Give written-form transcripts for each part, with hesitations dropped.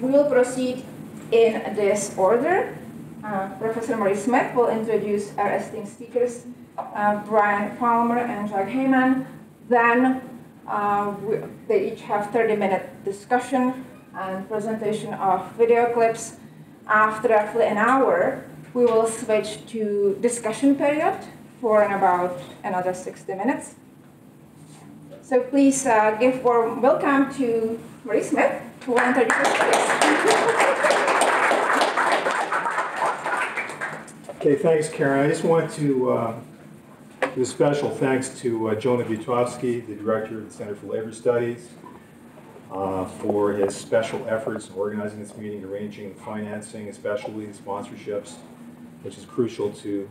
We will proceed in this order. Professor Maurice Smith will introduce our esteemed speakers, Bryan Palmer and Jack Heyman. Then they each have 30-minute discussion and presentation of video clips. After roughly an hour, we will switch to discussion period for about another 60 minutes. So please give warm welcome to Maurice Smith, who will introduce us. Okay, thanks, Karen. I just want to do a special thanks to Jonah Butovsky, the director of the Center for Labor Studies, for his special efforts in organizing this meeting, arranging financing, especially the sponsorships, which is crucial to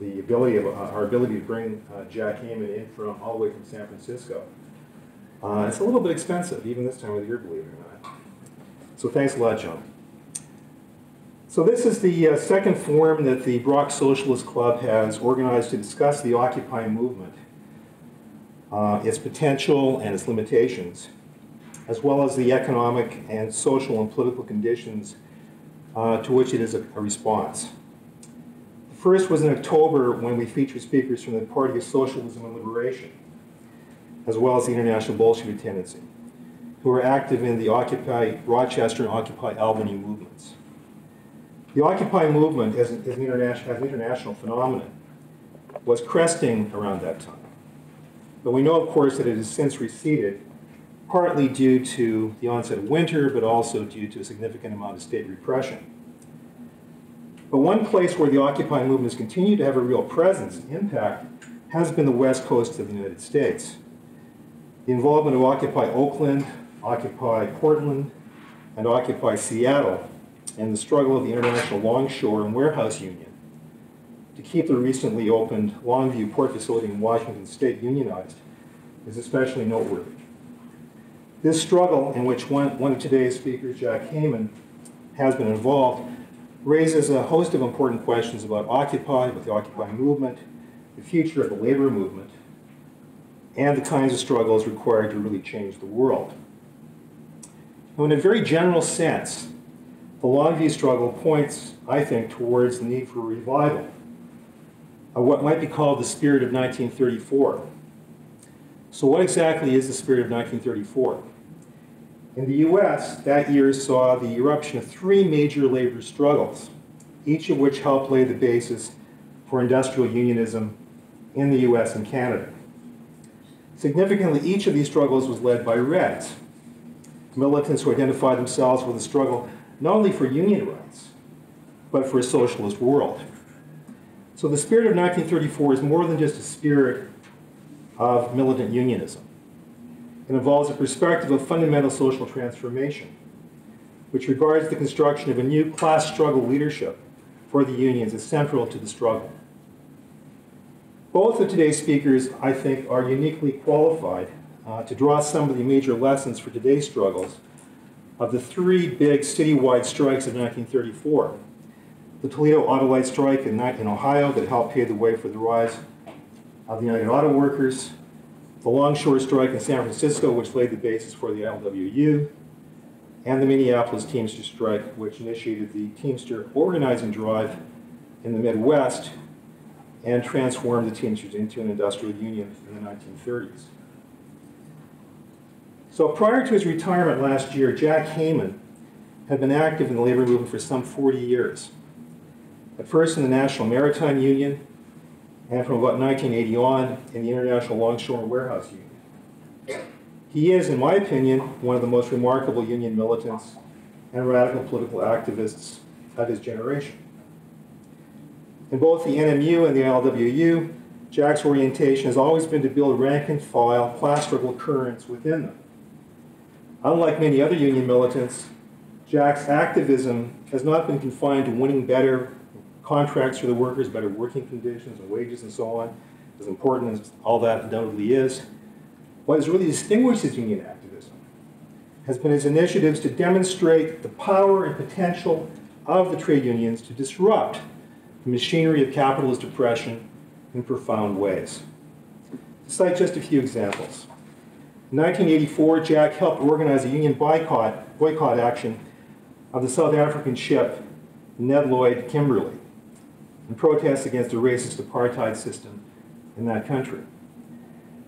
the ability of our ability to bring Jack Heyman in from all the way from San Francisco. It's a little bit expensive, even this time of the year, believe it or not. So thanks a lot, John. So this is the second forum that the Brock Socialist Club has organized to discuss the Occupy movement, its potential and its limitations, as well as the economic and social and political conditions to which it is a response. The first was in October when we featured speakers from the Party of Socialism and Liberation, as well as the International Bolshevik Tendency, who are active in the Occupy Rochester and Occupy Albany movements. The Occupy movement, as an international phenomenon, was cresting around that time. But we know, of course, that it has since receded, partly due to the onset of winter, but also due to a significant amount of state repression. But one place where the Occupy movement has continued to have a real presence and impact has been the west coast of the United States. The involvement of Occupy Oakland, Occupy Portland, and Occupy Seattle, and the struggle of the International Longshore and Warehouse Union to keep the recently opened Longview port facility in Washington State unionized is especially noteworthy. This struggle, in which one of today's speakers, Jack Heyman, has been involved, raises a host of important questions about Occupy, about the Occupy movement, the future of the labor movement, and the kinds of struggles required to really change the world. Now, in a very general sense, the Longview struggle points, I think, towards the need for a revival of what might be called the spirit of 1934. So what exactly is the spirit of 1934? In the US, that year saw the eruption of three major labor struggles, each of which helped lay the basis for industrial unionism in the US and Canada. Significantly, each of these struggles was led by Reds, militants who identified themselves with the struggle not only for union rights, but for a socialist world. So the spirit of 1934 is more than just a spirit of militant unionism. It involves a perspective of fundamental social transformation, which regards the construction of a new class struggle leadership for the unions as central to the struggle. Both of today's speakers, I think, are uniquely qualified to draw some of the major lessons for today's struggles of the three big citywide strikes of 1934. The Toledo Auto Light strike in Ohio that helped pave the way for the rise of the United Auto Workers, the Longshore strike in San Francisco, which laid the basis for the ILWU, and the Minneapolis Teamster strike, which initiated the Teamster organizing drive in the Midwest and transformed the Teamsters into an industrial union in the 1930s. So prior to his retirement last year, Jack Heyman had been active in the labor movement for some 40 years. At first in the National Maritime Union, and from about 1980 on in the International Longshore and Warehouse Union. He is, in my opinion, one of the most remarkable union militants and radical political activists of his generation. In both the NMU and the ILWU, Jack's orientation has always been to build rank-and-file class struggle currents within them. Unlike many other union militants, Jack's activism has not been confined to winning better contracts for the workers, better working conditions and wages and so on, as important as all that undoubtedly is. What has really distinguished his union activism has been his initiatives to demonstrate the power and potential of the trade unions to disrupt the machinery of capitalist oppression in profound ways. To cite just a few examples. In 1984, Jack helped organize a union boycott action of the South African ship Ned Lloyd Kimberley in protest against a racist apartheid system in that country.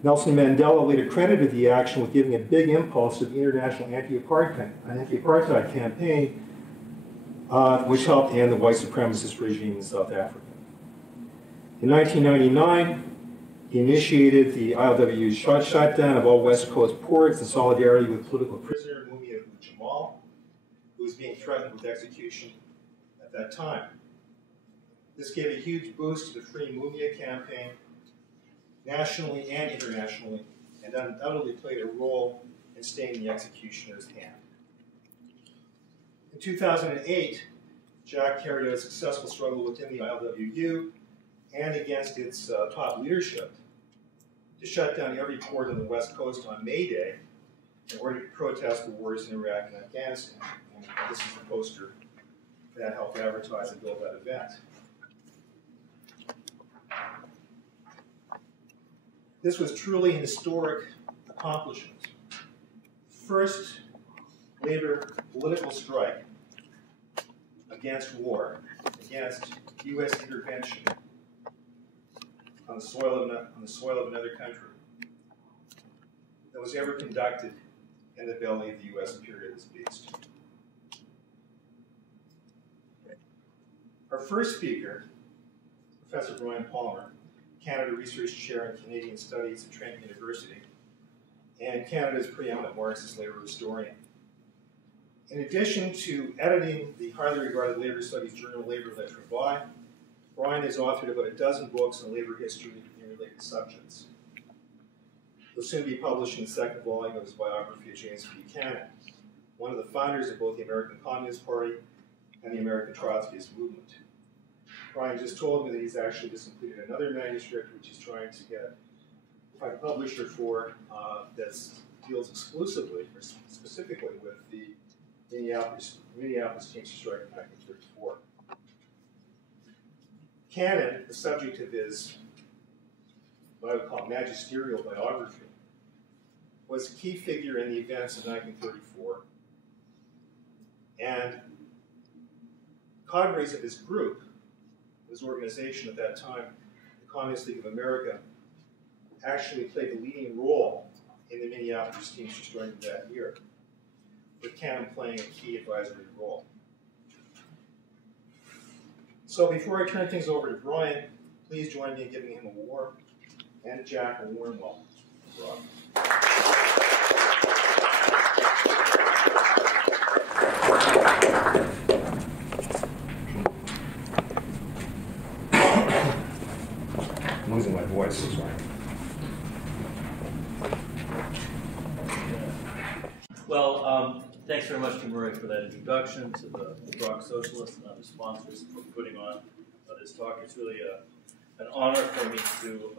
Nelson Mandela later credited the action with giving a big impulse to the international anti-apartheid campaign, which helped end the white supremacist regime in South Africa. In 1999, he initiated the ILWU's shutdown of all West Coast ports in solidarity with political prisoner Mumia Jamal, who was being threatened with execution at that time. This gave a huge boost to the Free Mumia campaign, nationally and internationally, and undoubtedly played a role in staying the executioner's hand. In 2008, Jack carried out a successful struggle within the ILWU and against its top leadership to shut down every port on the West Coast on May Day in order to protest the wars in Iraq and Afghanistan. And this is the poster that helped advertise and build that event. This was truly an historic accomplishment. First labor political strike against war, against U.S. intervention on the soil of another country that was ever conducted in the belly of the U.S. imperialist beast. Our first speaker, Professor Bryan Palmer, Canada Research Chair in Canadian Studies at Trent University, and Canada's preeminent Marxist labor historian. In addition to editing the highly regarded labor studies journal Labor Le Travail, Bryan has authored about a dozen books on labor history and related subjects. He'll soon be publishing the second volume of his biography of James Buchanan, one of the founders of both the American Communist Party and the American Trotskyist movement. Bryan just told me that he's actually just completed another manuscript which he's trying to find a publisher for that deals exclusively or specifically with the Minneapolis Teamster strike in 1934. Cannon, the subject of his, what I would call magisterial biography, was a key figure in the events of 1934. And cadres of his group, his organization at that time, the Communist League of America, actually played the leading role in the Minneapolis Teamster strike that year, with Cannon playing a key advisory role. So before I turn things over to Bryan, please join me in giving him a warm, and Jack a warm welcome. I'm losing my voice, sorry. Well, thanks very much to Murray for that introduction, to the Brock Socialist and other sponsors for putting on this talk. It's really an honor for me to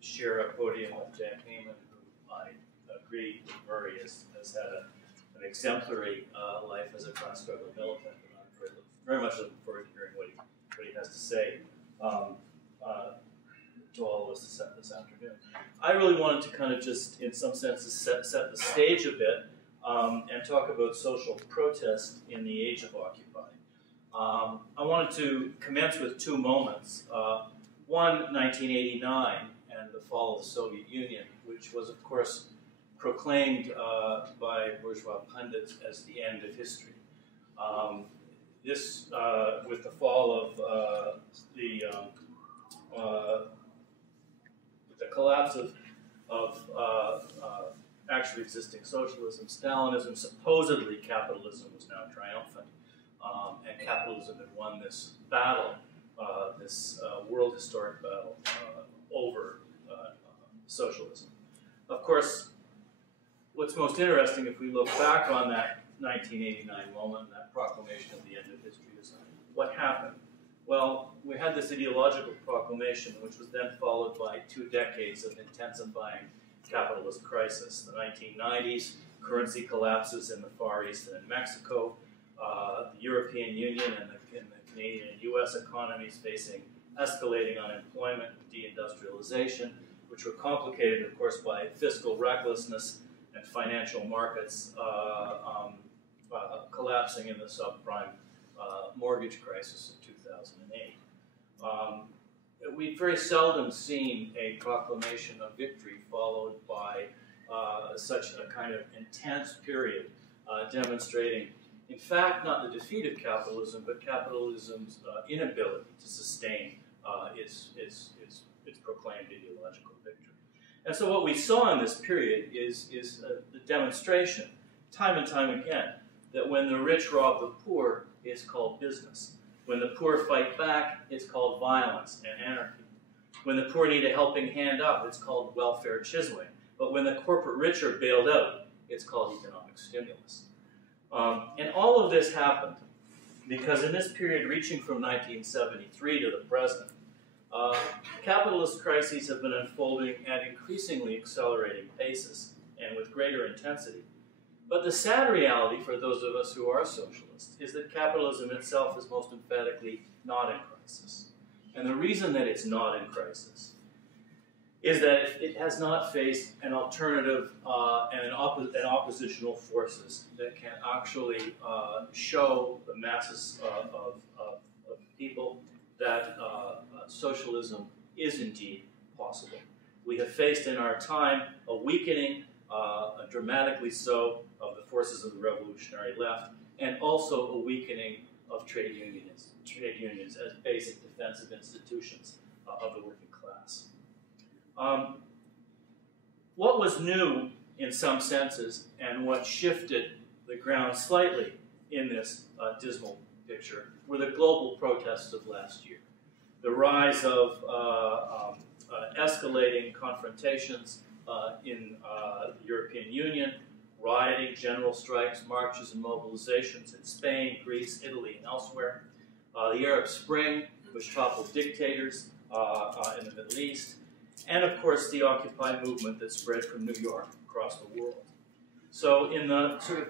share a podium with Jack Heyman, who I agree with Murray has had an exemplary life as a class struggle militant, and I'm very much looking forward to hearing what he has to say to all of us this afternoon. I really wanted to kind of just, in some sense, set the stage a bit and talk about social protest in the age of Occupy. I wanted to commence with two moments. One, 1989 and the fall of the Soviet Union, which was, of course, proclaimed by bourgeois pundits as the end of history. This, with the fall of the collapse of actually existing socialism, Stalinism, supposedly capitalism was now triumphant, and capitalism had won this battle, this world historic battle over socialism. Of course, what's most interesting if we look back on that 1989 moment, that proclamation of the end of history is what happened. Well, we had this ideological proclamation, which was then followed by 2 decades of intensifying capitalist crisis. The 1990s, currency collapses in the Far East and in Mexico. The European Union and the Canadian and U.S. economies facing escalating unemployment and deindustrialization, which were complicated, of course, by fiscal recklessness and financial markets collapsing in the subprime mortgage crisis of 2008. We've very seldom seen a proclamation of victory followed by such a kind of intense period demonstrating, in fact, not the defeat of capitalism, but capitalism's inability to sustain its proclaimed ideological victory. And so what we saw in this period is the demonstration, time and time again, that when the rich rob the poor, it's called business. When the poor fight back, it's called violence and anarchy. When the poor need a helping hand up, it's called welfare chiseling. But when the corporate rich are bailed out, it's called economic stimulus. And all of this happened because in this period reaching from 1973 to the present, capitalist crises have been unfolding at increasingly accelerating paces and with greater intensity. But the sad reality for those of us who are socialists is that capitalism itself is most emphatically not in crisis. And the reason that it's not in crisis is that it has not faced an alternative and oppositional forces that can actually show the masses of people that socialism is indeed possible. We have faced in our time a weakening, dramatically so, of the forces of the revolutionary left, and also a weakening of trade unions as basic defensive institutions of the working class. What was new in some senses, and what shifted the ground slightly in this dismal picture, were the global protests of last year. The rise of escalating confrontations in the European Union, rioting, general strikes, marches, and mobilizations in Spain, Greece, Italy, and elsewhere. The Arab Spring, which toppled dictators in the Middle East. And, of course, the Occupy movement that spread from New York across the world. So in the sort of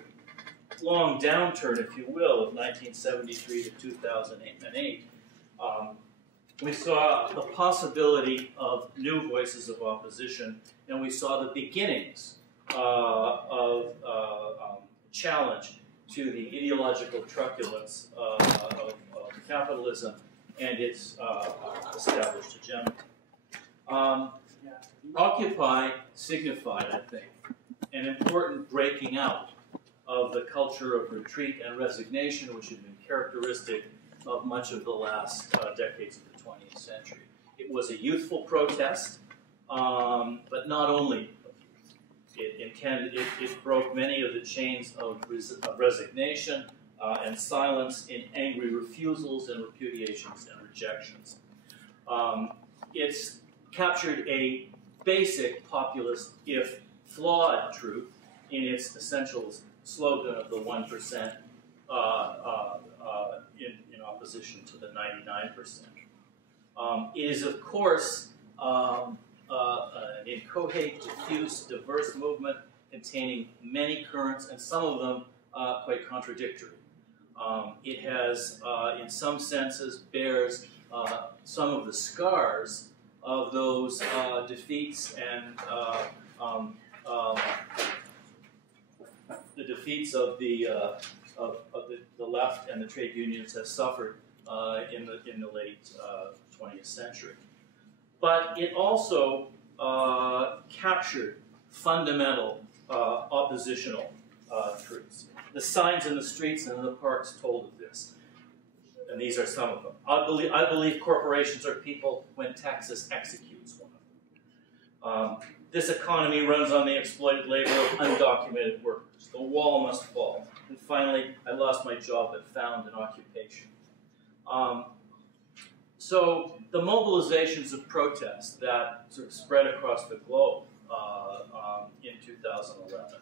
long downturn, if you will, of 1973 to 2008, we saw the possibility of new voices of opposition, and we saw the beginnings of challenge to the ideological truculence of capitalism and its established hegemony. Occupy signified, I think, an important breaking out of the culture of retreat and resignation, which had been characteristic of much of the last decades of the 20th century. It was a youthful protest, but not only of youth. It broke many of the chains of resignation and silence in angry refusals and repudiations and rejections. It's captured a basic populist, if flawed, truth in its essential slogan of the 1% in opposition to the 99%. It is, of course, an inchoate, diffuse, diverse movement containing many currents, and some of them quite contradictory. It has, in some senses, bears some of the scars of those defeats and the defeats of the left and the trade unions have suffered in the late 20th century. But it also captured fundamental oppositional truths. The signs in the streets and in the parks told of this. And these are some of them. I believe corporations are people when Texas executes one of them. This economy runs on the exploited labor of undocumented workers. The wall must fall. And finally, I lost my job but found an occupation. So the mobilizations of protest that sort of spread across the globe in 2011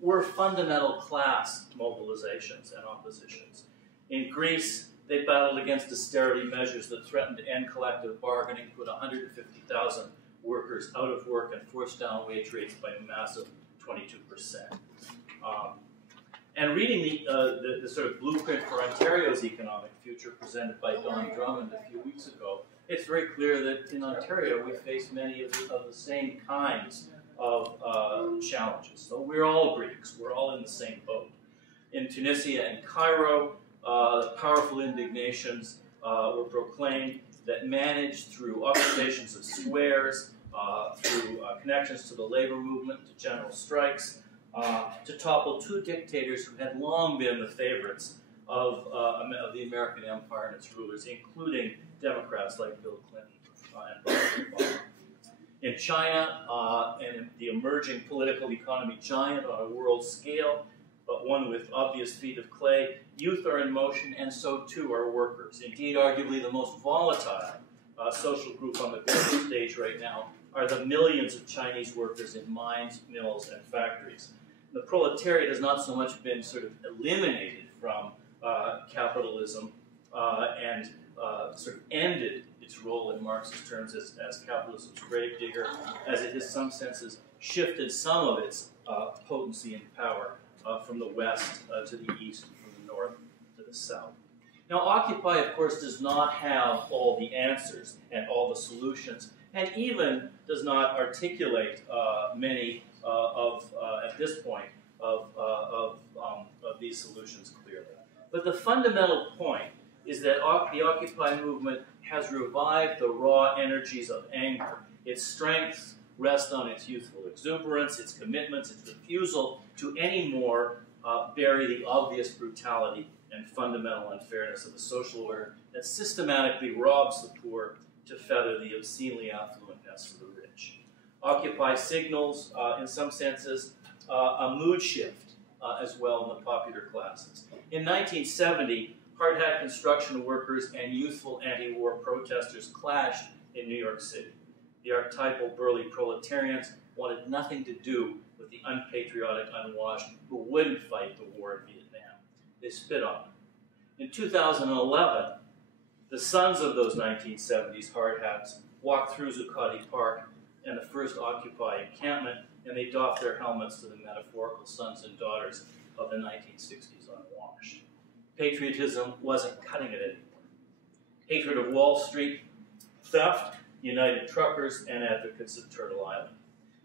were fundamental class mobilizations and oppositions. In Greece, they battled against austerity measures that threatened to end collective bargaining, put 150,000 workers out of work, and forced down wage rates by a massive 22%. And reading the sort of blueprint for Ontario's economic future presented by Don Drummond a few weeks ago, it's very clear that in Ontario we face many of the same kinds of challenges. So we're all Greeks, we're all in the same boat. In Tunisia and Cairo, powerful indignations were proclaimed that managed through occupations of squares, through connections to the labor movement, to general strikes, to topple two dictators who had long been the favorites of the American empire and its rulers, including Democrats like Bill Clinton and Barack Obama. In China, and the emerging political economy giant on a world scale, but one with obvious feet of clay, youth are in motion, and so too are workers. Indeed, arguably the most volatile social group on the global stage right now are the millions of Chinese workers in mines, mills, and factories. The proletariat has not so much been sort of eliminated from capitalism and sort of ended its role in Marxist terms as capitalism's gravedigger, as it has, in some senses, shifted some of its potency and power from the west to the east, and from the north to the south. Now, Occupy, of course, does not have all the answers and all the solutions, and even does not articulate many at this point, of these solutions clearly. But the fundamental point is that the Occupy movement has revived the raw energies of anger. Its strengths rest on its youthful exuberance, its commitments, its refusal to any more bury the obvious brutality and fundamental unfairness of a social order that systematically robs the poor to feather the obscenely affluent nests of the rich. Occupy signals, in some senses, a mood shift as well in the popular classes. In 1970, hard hat construction workers and youthful anti-war protesters clashed in New York City. The archetypal burly proletarians wanted nothing to do with the unpatriotic, unwashed who wouldn't fight the war in Vietnam. They spit on them. In 2011, the sons of those 1970s hard hats walked through Zuccotti Park and the first Occupy encampment, and they doffed their helmets to the metaphorical sons and daughters of the 1960s unwashed. Patriotism wasn't cutting it anymore. Hatred of Wall Street, theft, United Truckers, and advocates of Turtle Island.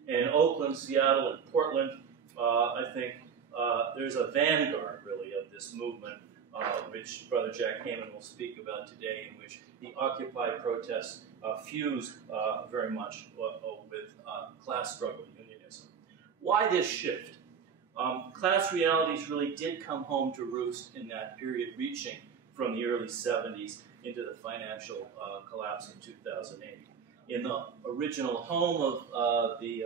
And in Oakland, Seattle, and Portland, I think there's a vanguard, really, of this movement, which Brother Jack Heyman will speak about today, in which the Occupy protests fuse very much with class struggle unionism. Why this shift? Class realities really did come home to roost in that period, reaching from the early 70s into the financial collapse in 2008. In the original home of the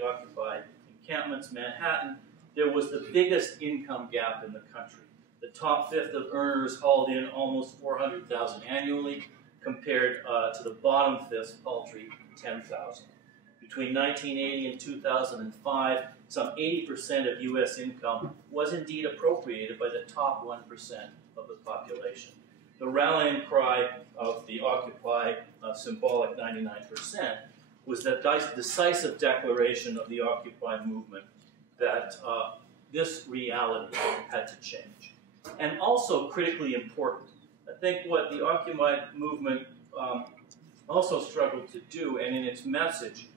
Occupy encampments, Manhattan, there was the biggest income gap in the country. The top fifth of earners hauled in almost $400,000 annually, compared to the bottom fifth's paltry $10,000. Between 1980 and 2005, some 80% of U.S. income was indeed appropriated by the top 1% of the population. The rallying cry of the Occupy symbolic 99% was that decisive declaration of the Occupy movement that this reality had to change. And also critically important, I think what the Occupy movement also struggled to do, and in its message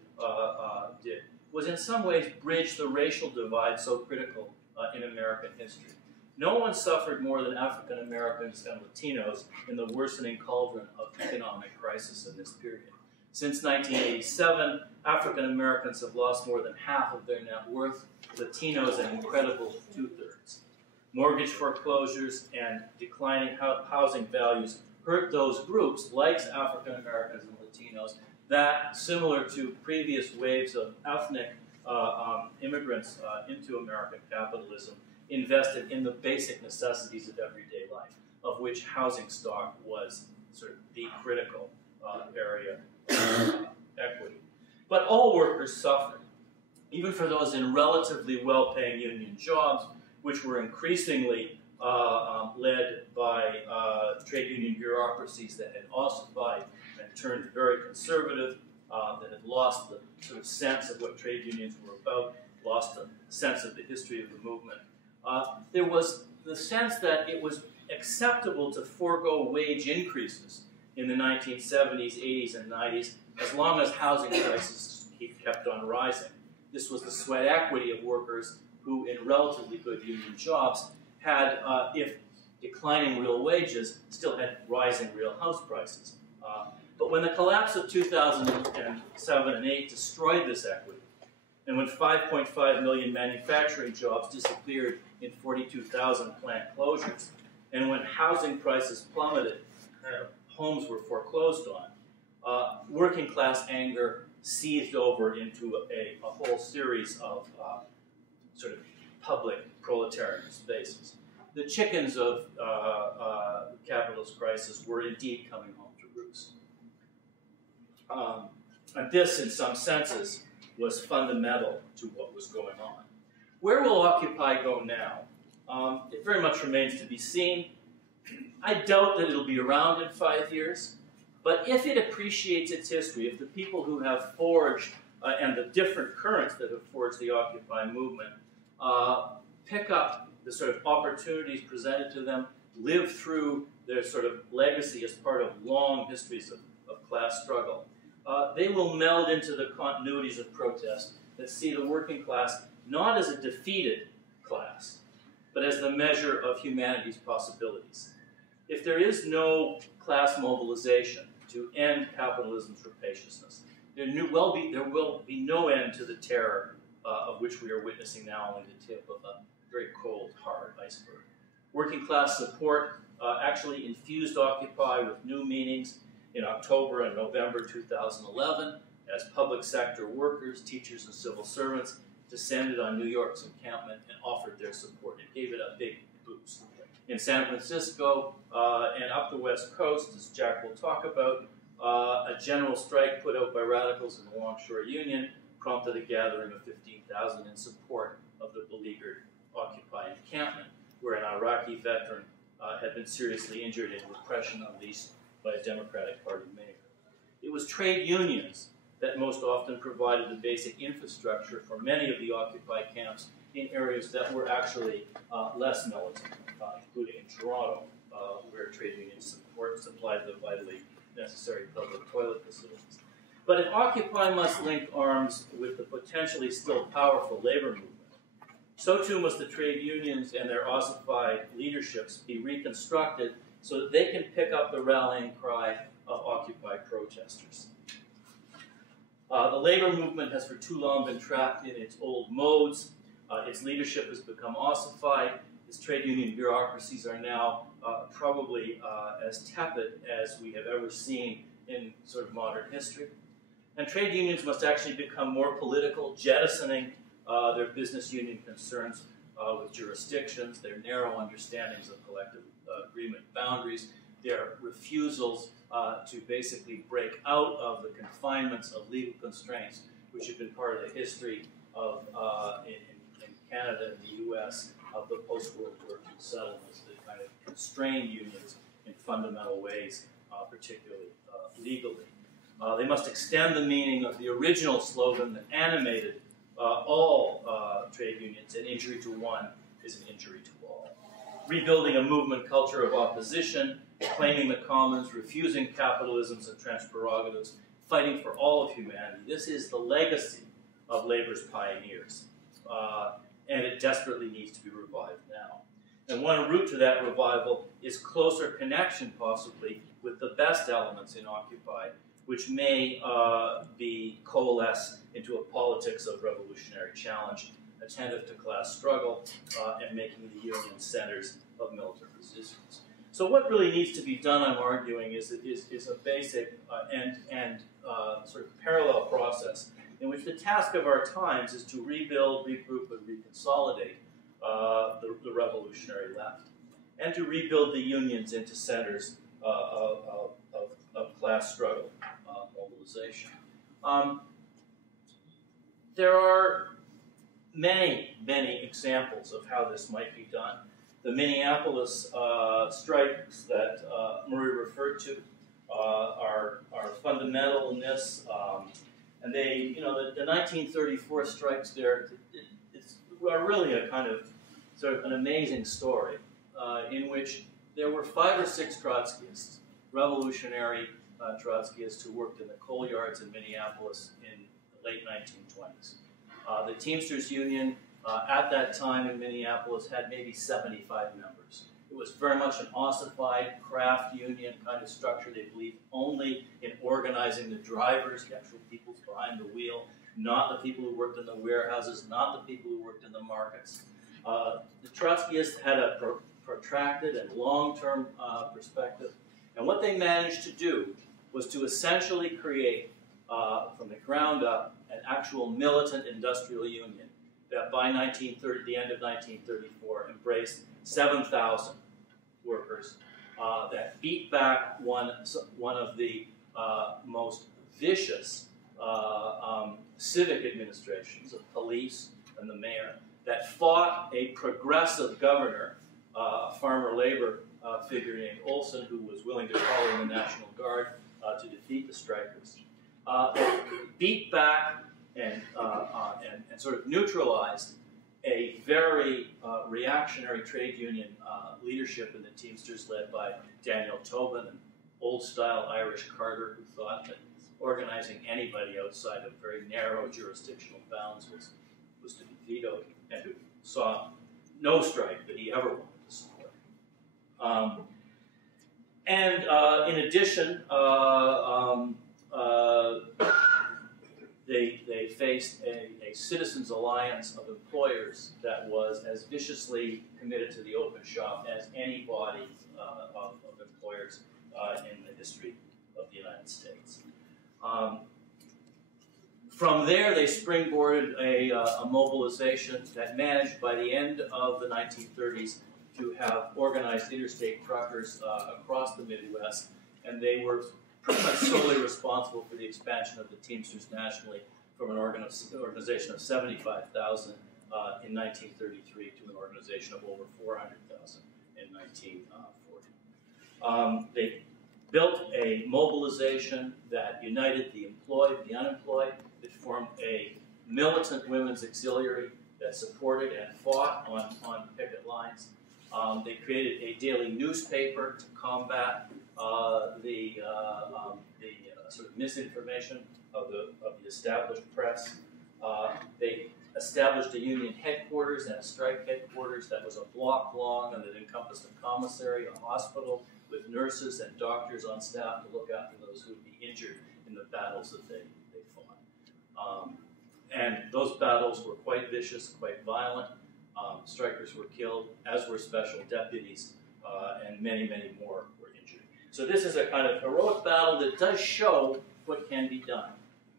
did, was in some ways bridge the racial divide so critical in American history. No one suffered more than African Americans and Latinos in the worsening cauldron of economic crisis in this period. Since 1987, African Americans have lost more than half of their net worth, Latinos an incredible 2/3. Mortgage foreclosures and declining housing values hurt those groups, like African Americans and Latinos, that, similar to previous waves of ethnic immigrants into American capitalism, invested in the basic necessities of everyday life, of which housing stock was sort of the critical area of equity. But all workers suffered. even for those in relatively well-paying union jobs, which were increasingly led by trade union bureaucracies that had ossified and turned very conservative, that had lost the sort of sense of what trade unions were about, lost the sense of the history of the movement. There was the sense that it was acceptable to forego wage increases in the 1970s, 80s, and 90s, as long as housing prices kept on rising. This was the sweat equity of workers who, in relatively good union jobs, had, if declining real wages, still had rising real house prices. But when the collapse of 2007 and 8 destroyed this equity, and when 5.5 million manufacturing jobs disappeared in 42,000 plant closures, and when housing prices plummeted, homes were foreclosed on, working class anger seethed over into a whole series of sort of public proletarian spaces. The chickens of the capitalist crisis were indeed coming home to roost. And this, in some senses, was fundamental to what was going on. Where will Occupy go now? It very much remains to be seen. I doubt that it'll be around in 5 years, but if it appreciates its history, if the people who have forged, and the different currents that have forged the Occupy movement, pick up the sort of opportunities presented to them, live through their sort of legacy as part of long histories of class struggle, they will meld into the continuities of protest that see the working class not as a defeated class, but as the measure of humanity's possibilities. If there is no class mobilization to end capitalism's rapaciousness, there will be no end to the terror of which we are witnessing now, only the tip of a very cold, hard iceberg. Working class support actually infused Occupy with new meanings in October and November 2011 as public sector workers, teachers, and civil servants descended on New York's encampment and offered their support. It gave it a big boost. In San Francisco and up the West Coast, as Jack will talk about, a general strike put out by radicals in the Longshore Union prompted a gathering of 15,000 in support of the beleaguered Occupy encampment, where an Iraqi veteran had been seriously injured in repression unleashed by a Democratic Party mayor. It was trade unions that most often provided the basic infrastructure for many of the Occupy camps in areas that were actually less militant, including in Toronto, where trade unions supplied the vitally necessary public toilet facilities. But if Occupy must link arms with the potentially still powerful labor movement, so too must the trade unions and their ossified leaderships be reconstructed so that they can pick up the rallying cry of Occupy protesters. The labor movement has for too long been trapped in its old modes. Its leadership has become ossified. Its trade union bureaucracies are now probably as tepid as we have ever seen in sort of modern history. And trade unions must actually become more political, jettisoning their business union concerns with jurisdictions, their narrow understandings of collective agreement boundaries, their refusals to basically break out of the confinements of legal constraints, which have been part of the history of, in Canada and the U.S., of the post-World War II settlements that kind of constrain unions in fundamental ways, particularly legally. They must extend the meaning of the original slogan that animated all trade unions: an injury to one is an injury to all. Rebuilding a movement culture of opposition, claiming the commons, refusing capitalism's entrenched prerogatives, fighting for all of humanity. This is the legacy of labor's pioneers, and it desperately needs to be revived now. And one route to that revival is closer connection, possibly, with the best elements in Occupy, which may be coalesced into a politics of revolutionary challenge, attentive to class struggle, and making the union centers of militant resistance. So what really needs to be done, I'm arguing, is a basic and sort of parallel process in which the task of our times is to rebuild, regroup, and reconsolidate the revolutionary left, and to rebuild the unions into centers of class struggle mobilization. There are many, many examples of how this might be done. The Minneapolis strikes that Murray referred to are fundamental in this. And they, the 1934 strikes there, are really a kind of sort of an amazing story in which there were 5 or 6 Trotskyists, revolutionary Trotskyists who worked in the coal yards in Minneapolis in the late 1920s. The Teamsters Union at that time in Minneapolis had maybe 75 members. It was very much an ossified craft union kind of structure. They believed only in organizing the drivers, the actual people behind the wheel, not the people who worked in the warehouses, not the people who worked in the markets. The Trotskyists had a protracted and long-term perspective. And what they managed to do was to essentially create, from the ground up, an actual militant industrial union that by the end of 1934 embraced 7,000 workers that beat back one of the most vicious civic administrations of police and the mayor, that fought a progressive governor, farmer labor figure named Olson, who was willing to call in the National Guard to defeat the strikers. That beat back and sort of neutralized a very reactionary trade union leadership in the Teamsters led by Daniel Tobin, an old-style Irish carter who thought that organizing anybody outside of very narrow jurisdictional bounds was to be vetoed, and who saw no strike that he ever wanted to support. In addition, they faced a citizens' alliance of employers that was as viciously committed to the open shop as any body of employers in the history of the United States. From there, they springboarded a mobilization that managed, by the end of the 1930s, to have organized interstate truckers across the Midwest, and they were pretty much solely responsible for the expansion of the Teamsters nationally from an organization of 75,000 in 1933 to an organization of over 400,000 in 1940. They built a mobilization that united the employed, the unemployed. It formed a militant women's auxiliary that supported and fought on picket lines. They created a daily newspaper to combat the sort of misinformation of the established press. They established a union headquarters and a strike headquarters that was a block long and that encompassed a commissary, a hospital, with nurses and doctors on staff to look after those who would be injured in the battles that they fought. And those battles were quite vicious, quite violent. Strikers were killed, as were special deputies, and many, many more were injured. So this is a kind of heroic battle that does show what can be done.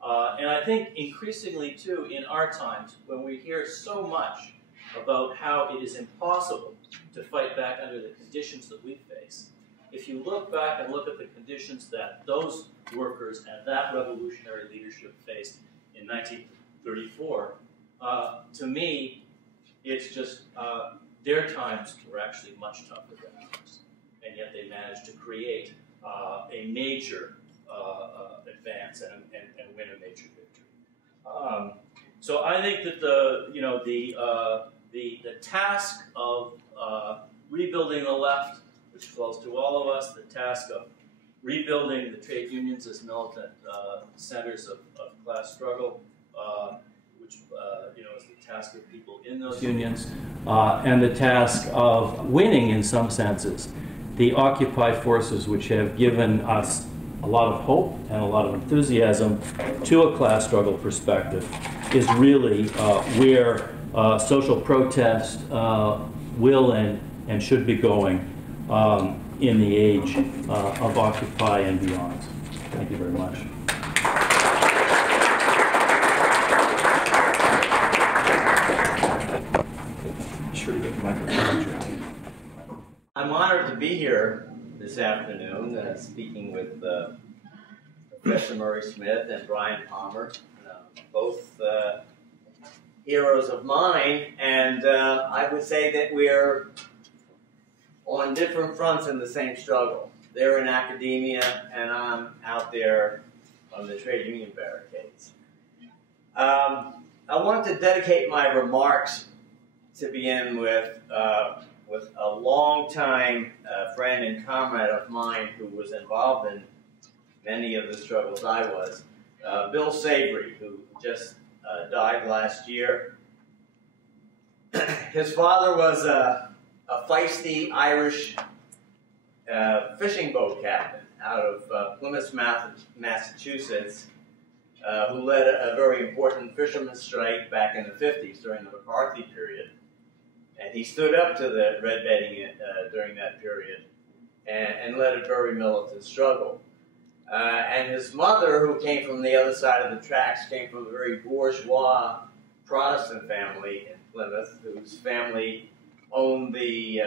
And I think increasingly, too, in our times, when we hear so much about how it is impossible to fight back under the conditions that we face, if you look back and look at the conditions that those workers and that revolutionary leadership faced in 1934, to me, it's just their times were actually much tougher than ours, and yet they managed to create a major advance and win a major victory. So I think that the task of rebuilding the left, which falls to all of us, the task of rebuilding the trade unions as militant centers of class struggle, which is the task of people in those unions, and the task of winning, in some senses, the Occupy forces, which have given us a lot of hope and a lot of enthusiasm to a class struggle perspective, is really where social protest will and should be going in the age of Occupy and beyond. Thank you very much. I'm honored to be here this afternoon speaking with Professor Murray Smith and Bryan Palmer, both heroes of mine, and I would say that we're on different fronts in the same struggle. They're in academia, and I'm out there on the trade union barricades. I want to dedicate my remarks to begin with a longtime friend and comrade of mine who was involved in many of the struggles I was, Bill Savory, who just died last year. His father was a feisty Irish fishing boat captain out of Plymouth, Massachusetts, who led a very important fishermen's strike back in the 50s during the McCarthy period. And he stood up to the red betting during that period and led a very militant struggle. And his mother, who came from the other side of the tracks, came from a very bourgeois Protestant family in Plymouth, whose family owned the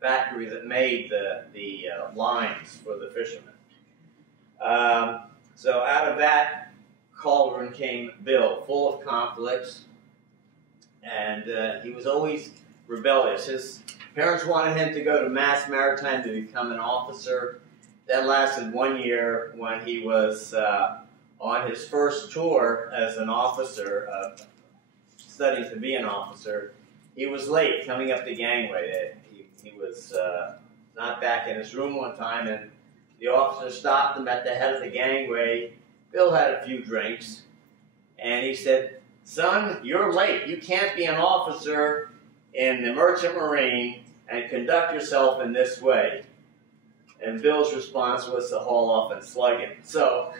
factory that made the lines for the fishermen. So out of that cauldron came Bill, full of conflicts, and he was always rebellious. His parents wanted him to go to Mass Maritime to become an officer. That lasted 1 year. When he was on his first tour as an officer, studying to be an officer, he was late coming up the gangway. He was not back in his room one time, and the officer stopped him at the head of the gangway. Bill had a few drinks, and he said, "Son, you're late. You can't be an officer in the Merchant Marine and conduct yourself in this way." And Bill's response was to haul off and slug him. So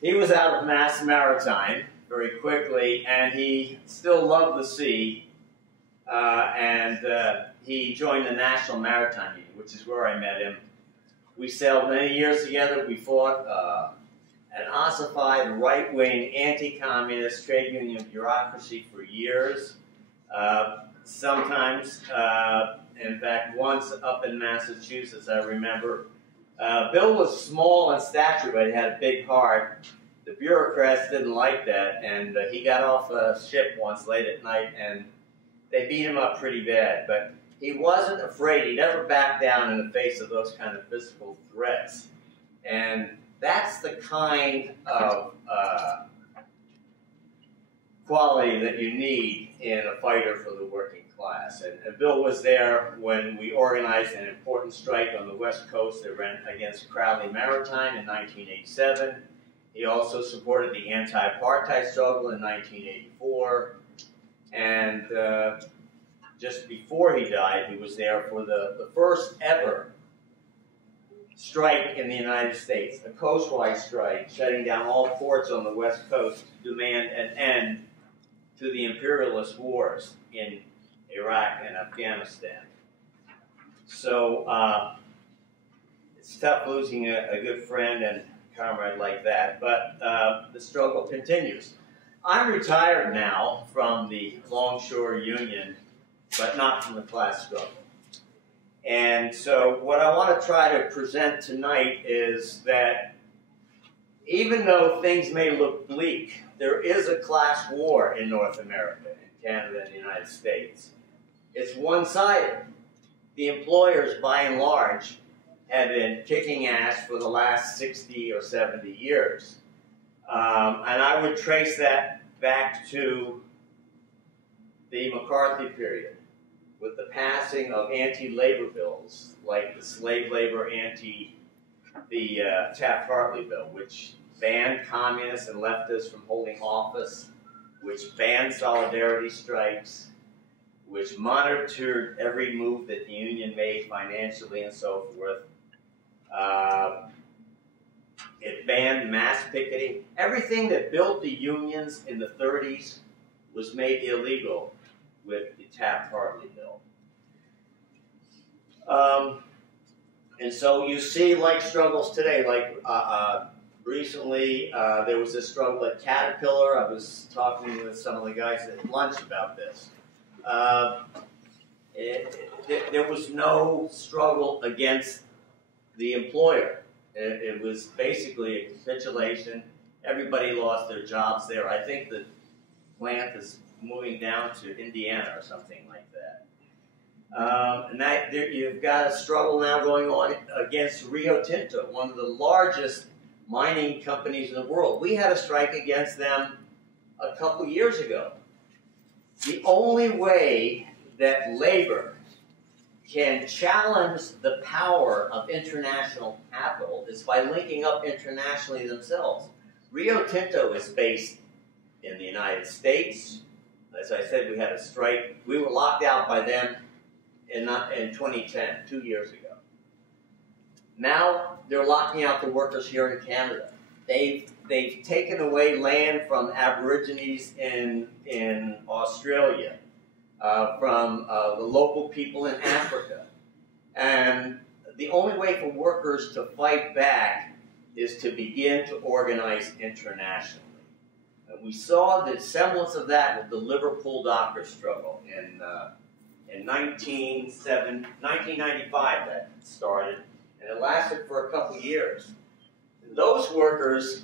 he was out of Mass Maritime very quickly, and he still loved the sea, and he joined the National Maritime Union, which is where I met him. We sailed many years together. We fought an ossified, right-wing, anti-communist trade union bureaucracy for years. Sometimes, in fact, once up in Massachusetts, I remember, Bill was small in stature, but he had a big heart. The bureaucrats didn't like that, and he got off a ship once late at night, and they beat him up pretty bad. But he wasn't afraid. He never backed down in the face of those kind of physical threats. And that's the kind of quality that you need in a fighter for the working class. And Bill was there when we organized an important strike on the West Coast that ran against Crowley Maritime in 1987. He also supported the anti-apartheid struggle in 1984. And just before he died, he was there for the first ever strike in the United States, a coastwide strike, shutting down all ports on the West Coast to demand an end to the imperialist wars in Iraq and Afghanistan. So it's tough losing a good friend and comrade like that, but the struggle continues. I'm retired now from the Longshore Union, but not from the class struggle. And so what I want to try to present tonight is that even though things may look bleak, there is a class war in North America, in Canada and the United States. It's one-sided. The employers, by and large, have been kicking ass for the last 60 or 70 years. And I would trace that back to the McCarthy period, with the passing of anti-labor bills, like the slave labor the Taft-Hartley bill, which banned communists and leftists from holding office, which banned solidarity strikes, which monitored every move that the union made financially and so forth. It banned mass picketing. Everything that built the unions in the 30s was made illegal with the Taft-Hartley bill. And so you see, like, struggles today, like recently there was a struggle at Caterpillar. I was talking with some of the guys at lunch about this. There was no struggle against the employer. It was basically a capitulation. Everybody lost their jobs there. I think the plant is moving down to Indiana or something like that. You've got a struggle now going on against Rio Tinto, one of the largest mining companies in the world. We had a strike against them a couple years ago. The only way that labor can challenge the power of international capital is by linking up internationally themselves. Rio Tinto is based in the United States. As I said, we had a strike. We were locked out by them in 2010, 2 years ago. Now they're locking out the workers here in Canada. They've taken away land from Aborigines in Australia, from the local people in Africa. And the only way for workers to fight back is to begin to organize internationally. And we saw the semblance of that with the Liverpool dockers struggle in 1995 that started, and it lasted for a couple years. Those workers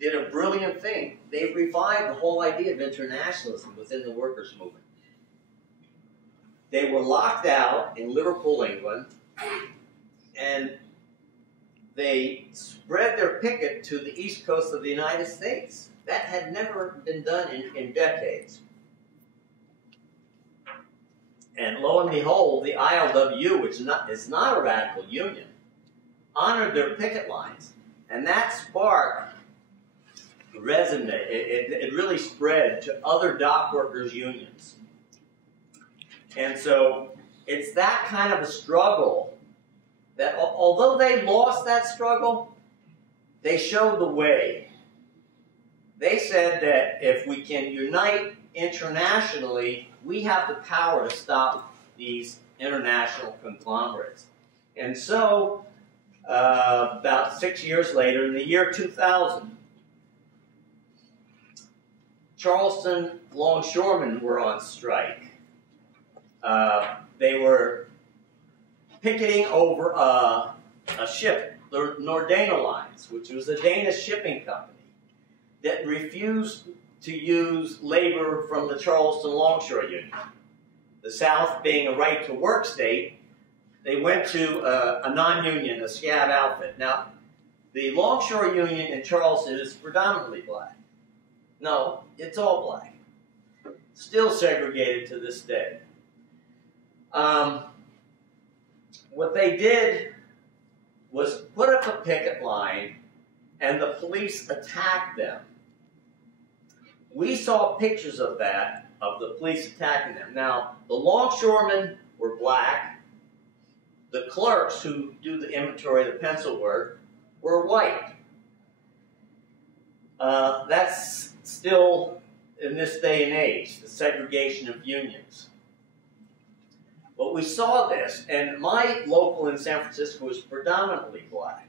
did a brilliant thing. They revived the whole idea of internationalism within the workers' movement. They were locked out in Liverpool, England, and they spread their picket to the east coast of the United States. That had never been done in decades. And lo and behold, the ILWU, which is not a radical union, honored their picket lines. And that spark resonated. It really spread to other dock workers' unions. And so it's that kind of a struggle that, although they lost that struggle, they showed the way. They said that if we can unite internationally, we have the power to stop these international conglomerates. And so, about 6 years later, in the year 2000, Charleston longshoremen were on strike. They were picketing over a ship, the Nordana Lines, which was a Danish shipping company that refused to use labor from the Charleston Longshore Union. The South being a right-to-work state, they went to a non-union, a scab outfit. Now, the Longshore Union in Charleston is predominantly black. No, it's all black. Still segregated to this day. What they did was put up a picket line, and the police attacked them. We saw pictures of that, of the police attacking them. Now, the longshoremen were black. The clerks who do the inventory, the pencil work, were white. That's still, in this day and age, the segregation of unions. But we saw this, and my local in San Francisco was predominantly black.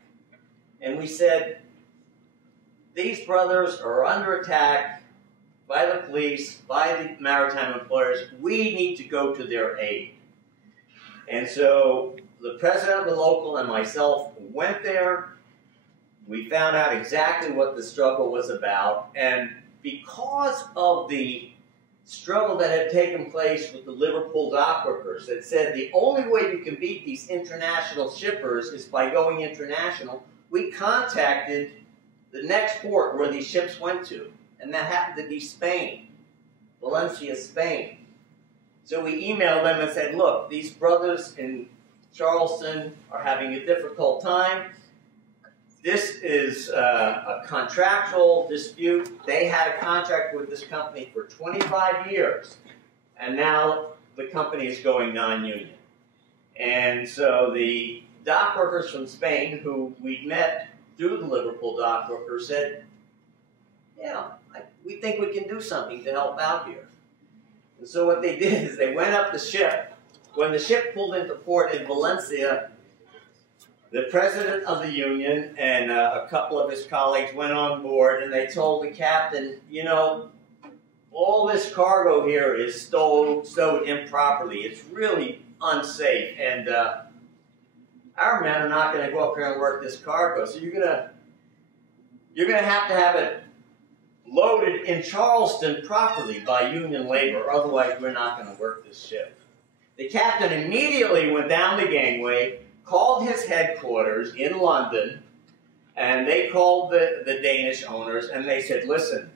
And we said, these brothers are under attack by the police, by the maritime employers. We need to go to their aid. And so the president of the local and myself went there. We found out exactly what the struggle was about. And because of the struggle that had taken place with the Liverpool dock workers that said the only way you can beat these international shippers is by going international, we contacted the next port where these ships went to. And that happened to be Spain, Valencia, Spain. So we emailed them and said, look, these brothers in Charleston are having a difficult time. This is a contractual dispute. They had a contract with this company for 25 years, and now the company is going non-union. And so the dock workers from Spain, who we'd met through the Liverpool dock workers, said, yeah, we think we can do something to help out here. And so what they did is they went up the ship. When the ship pulled into port in Valencia, the president of the union and a couple of his colleagues went on board, and they told the captain, you know, all this cargo here is stowed improperly. It's really unsafe, and our men are not going to go up here and work this cargo. So you're gonna have it loaded in Charleston properly by Union labor, otherwise we're not going to work this ship. The captain immediately went down the gangway, called his headquarters in London, and they called the Danish owners, and they said, listen,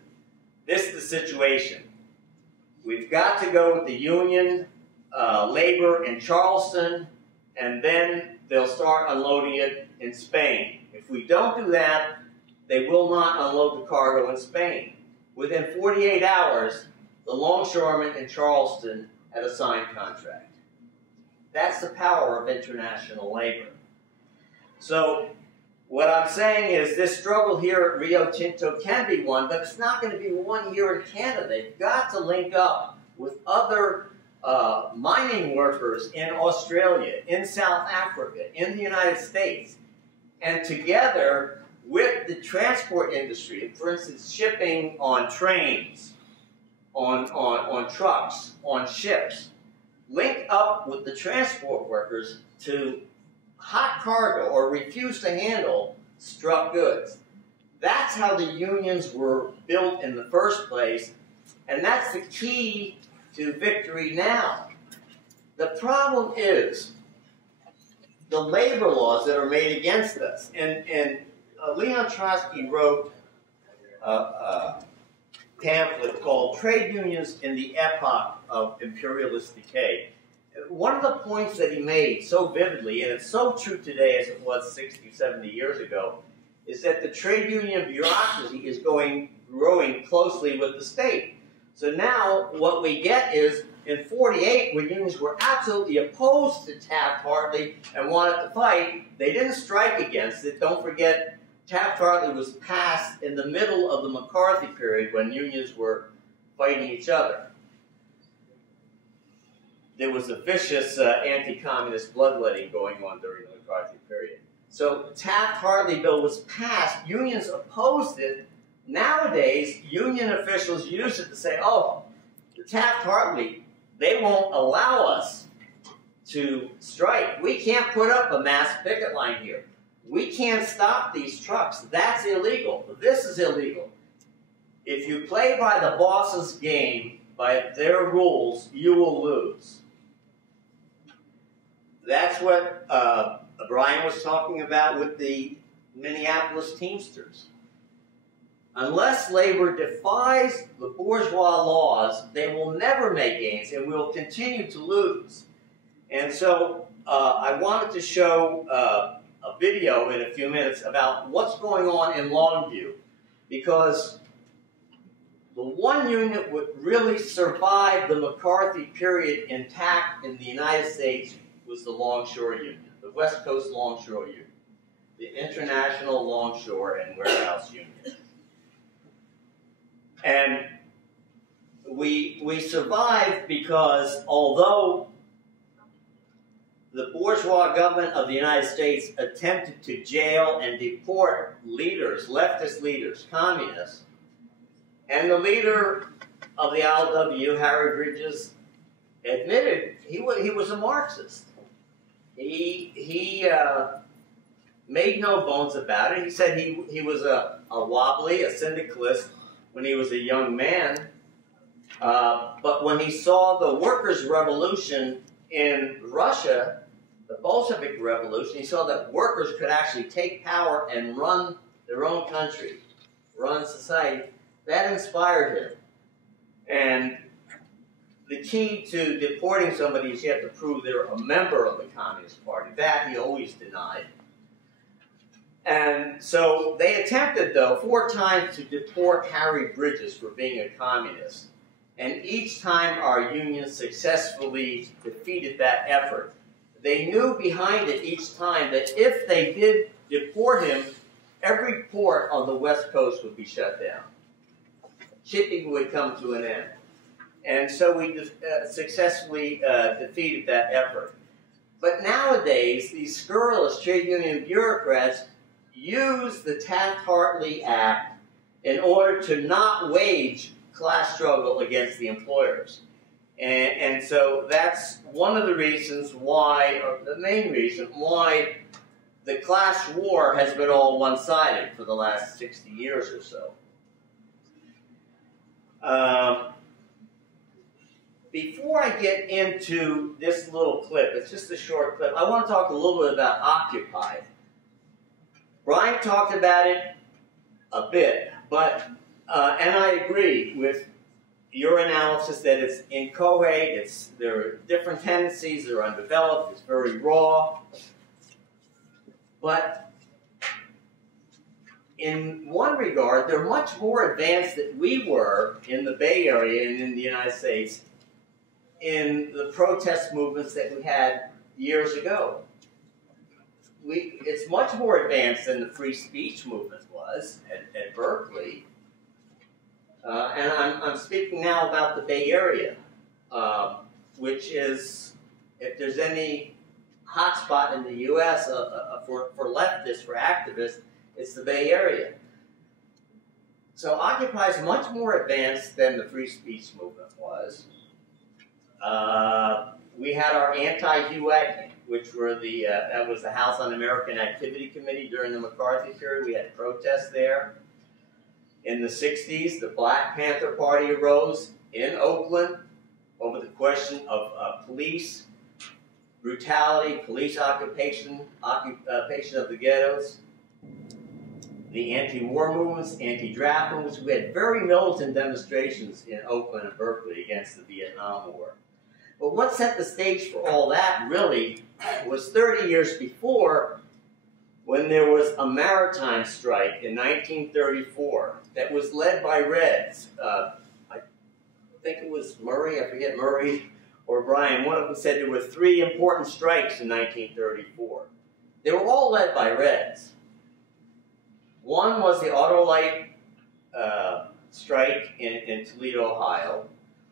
this is the situation. We've got to go with the Union labor in Charleston, and then they'll start unloading it in Spain. If we don't do that, they will not unload the cargo in Spain. Within 48 hours, the longshoremen in Charleston had a signed contract. That's the power of international labor. So what I'm saying is this struggle here at Rio Tinto can be won, but it's not going to be won here in Canada. They've got to link up with other mining workers in Australia, in South Africa, in the United States, and together with the transport industry, for instance, shipping on trains, on trucks, on ships, link up with the transport workers to hot cargo or refuse to handle struck goods. That's how the unions were built in the first place, and that's the key to victory now. The problem is the labor laws that are made against us. And Leon Trotsky wrote a pamphlet called Trade Unions in the Epoch of Imperialist Decay. One of the points that he made so vividly, and it's so true today as it was 60, 70 years ago, is that the trade union bureaucracy is growing closely with the state. So now what we get is, in 48, when unions were absolutely opposed to Taft-Hartley and wanted to fight, they didn't strike against it. Don't forget, Taft-Hartley was passed in the middle of the McCarthy period when unions were fighting each other. There was a vicious anti-communist bloodletting going on during the McCarthy period. So Taft-Hartley bill was passed. Unions opposed it. Nowadays, union officials use it to say, oh, the Taft-Hartley, they won't allow us to strike. We can't put up a mass picket line here. We can't stop these trucks. That's illegal. This is illegal. If you play by the boss's game, by their rules, you will lose. That's what Bryan was talking about with the Minneapolis Teamsters. Unless labor defies the bourgeois laws, they will never make gains and will continue to lose. And so I wanted to show a video in a few minutes about what's going on in Longview, because the one union that would really survive the McCarthy period intact in the United States was the Longshore Union, the West Coast Longshore Union, the International Longshore and Warehouse Union. And we survived because although the bourgeois government of the United States attempted to jail and deport leaders, leftist leaders, communists, and the leader of the ILWU, Harry Bridges, admitted he was a Marxist. He made no bones about it. He said he was a wobbly, a syndicalist when he was a young man. But when he saw the workers' revolution in Russia, the Bolshevik Revolution, he saw that workers could actually take power and run their own country, run society. That inspired him. And the key to deporting somebody is you have to prove they're a member of the Communist Party. That he always denied. And so they attempted, though, 4 times to deport Harry Bridges for being a communist. And each time our union successfully defeated that effort. They knew behind it each time that if they did deport him, every port on the West Coast would be shut down. Shipping would come to an end. And so we successfully defeated that effort. But nowadays, these scurrilous trade union bureaucrats use the Taft-Hartley Act in order to not wage class struggle against the employers. And so that's one of the reasons why, or the main reason why, the class war has been all one-sided for the last 60 years or so. Before I get into this little clip, it's just a short clip, I want to talk a little bit about Occupy. Bryan talked about it a bit, but, and I agree with your analysis that it's inchoate, there are different tendencies, they're undeveloped, it's very raw. But in one regard, they're much more advanced than we were in the Bay Area and in the United States in the protest movements that we had years ago. It's much more advanced than the free speech movement was at Berkeley. And I'm speaking now about the Bay Area, which is, if there's any hotspot in the U.S. For leftists, for activists, it's the Bay Area. So Occupy is much more advanced than the free speech movement was. We had our anti-HUAC, which were that was the House Un-American Activity Committee during the McCarthy period. We had protests there. In the 60s, the Black Panther Party arose in Oakland over the question of police brutality, police occupation of the ghettos. The anti-war movements, anti-draft movements. We had very militant demonstrations in Oakland and Berkeley against the Vietnam War. But what set the stage for all that, really, was 30 years before, when there was a maritime strike in 1934 that was led by Reds. I think it was Murray, I forget Murray or Bryan. One of them said there were 3 important strikes in 1934. They were all led by Reds. One was the Autolite strike in Toledo, Ohio.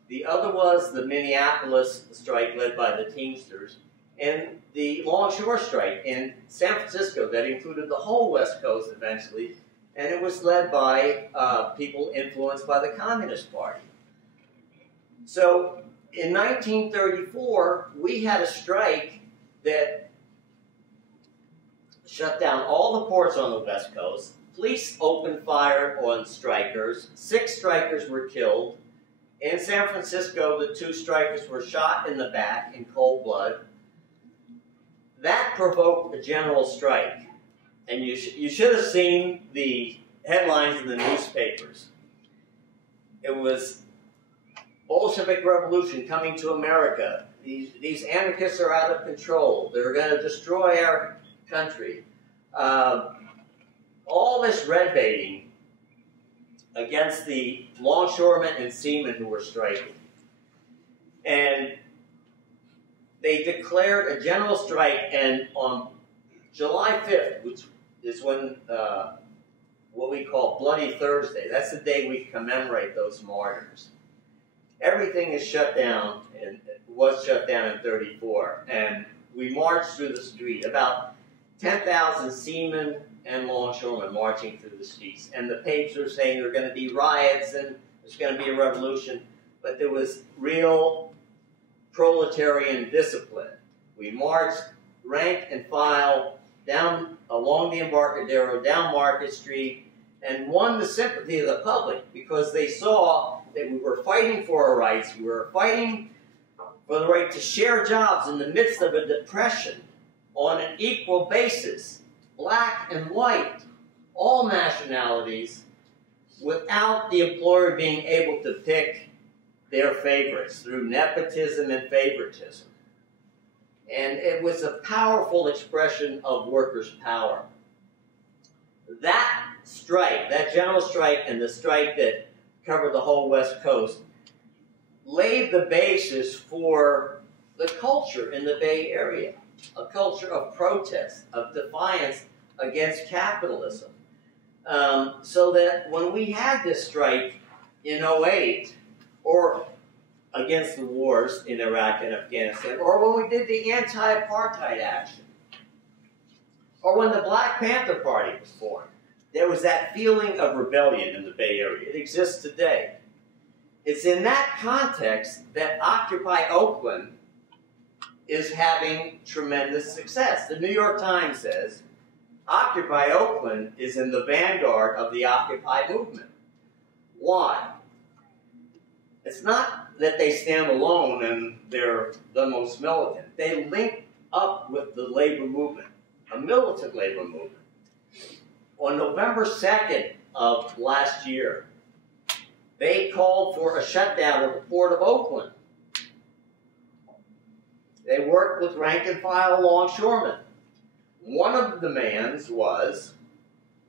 The other was the Minneapolis strike led by the Teamsters. And the Longshore strike in San Francisco that included the whole West Coast eventually, and it was led by people influenced by the Communist Party. So in 1934, we had a strike that shut down all the ports on the West Coast. Police opened fire on strikers. 6 strikers were killed. In San Francisco, the 2 strikers were shot in the back in cold blood. That provoked a general strike. And you should have seen the headlines in the newspapers. It was Bolshevik Revolution coming to America. These anarchists are out of control. They're going to destroy our country. All this red baiting against the longshoremen and seamen who were striking. And they declared a general strike, and on July 5th, which is when what we call Bloody Thursday, that's the day we commemorate those martyrs. Everything is shut down, and was shut down in 34, and we marched through the street. About 10,000 seamen and longshoremen marching through the streets. And the papers are saying there are going to be riots and there's going to be a revolution. But there was real proletarian discipline. We marched rank and file down along the Embarcadero, down Market Street, and won the sympathy of the public because they saw that we were fighting for our rights. We were fighting for the right to share jobs in the midst of a depression on an equal basis. Black and white, all nationalities, without the employer being able to pick their favorites through nepotism and favoritism. And it was a powerful expression of workers' power. That strike, that general strike, and the strike that covered the whole West Coast, laid the basis for the culture in the Bay Area. A culture of protest, of defiance against capitalism. So that when we had this strike in 08, or against the wars in Iraq and Afghanistan, or when we did the anti-apartheid action, or when the Black Panther Party was formed, there was that feeling of rebellion in the Bay Area. It exists today. It's in that context that Occupy Oakland is having tremendous success. The New York Times says, Occupy Oakland is in the vanguard of the Occupy movement. Why? It's not that they stand alone and they're the most militant. They link up with the labor movement, a militant labor movement. On November 2nd of last year, they called for a shutdown of the Port of Oakland. They worked with rank-and-file longshoremen. One of the demands was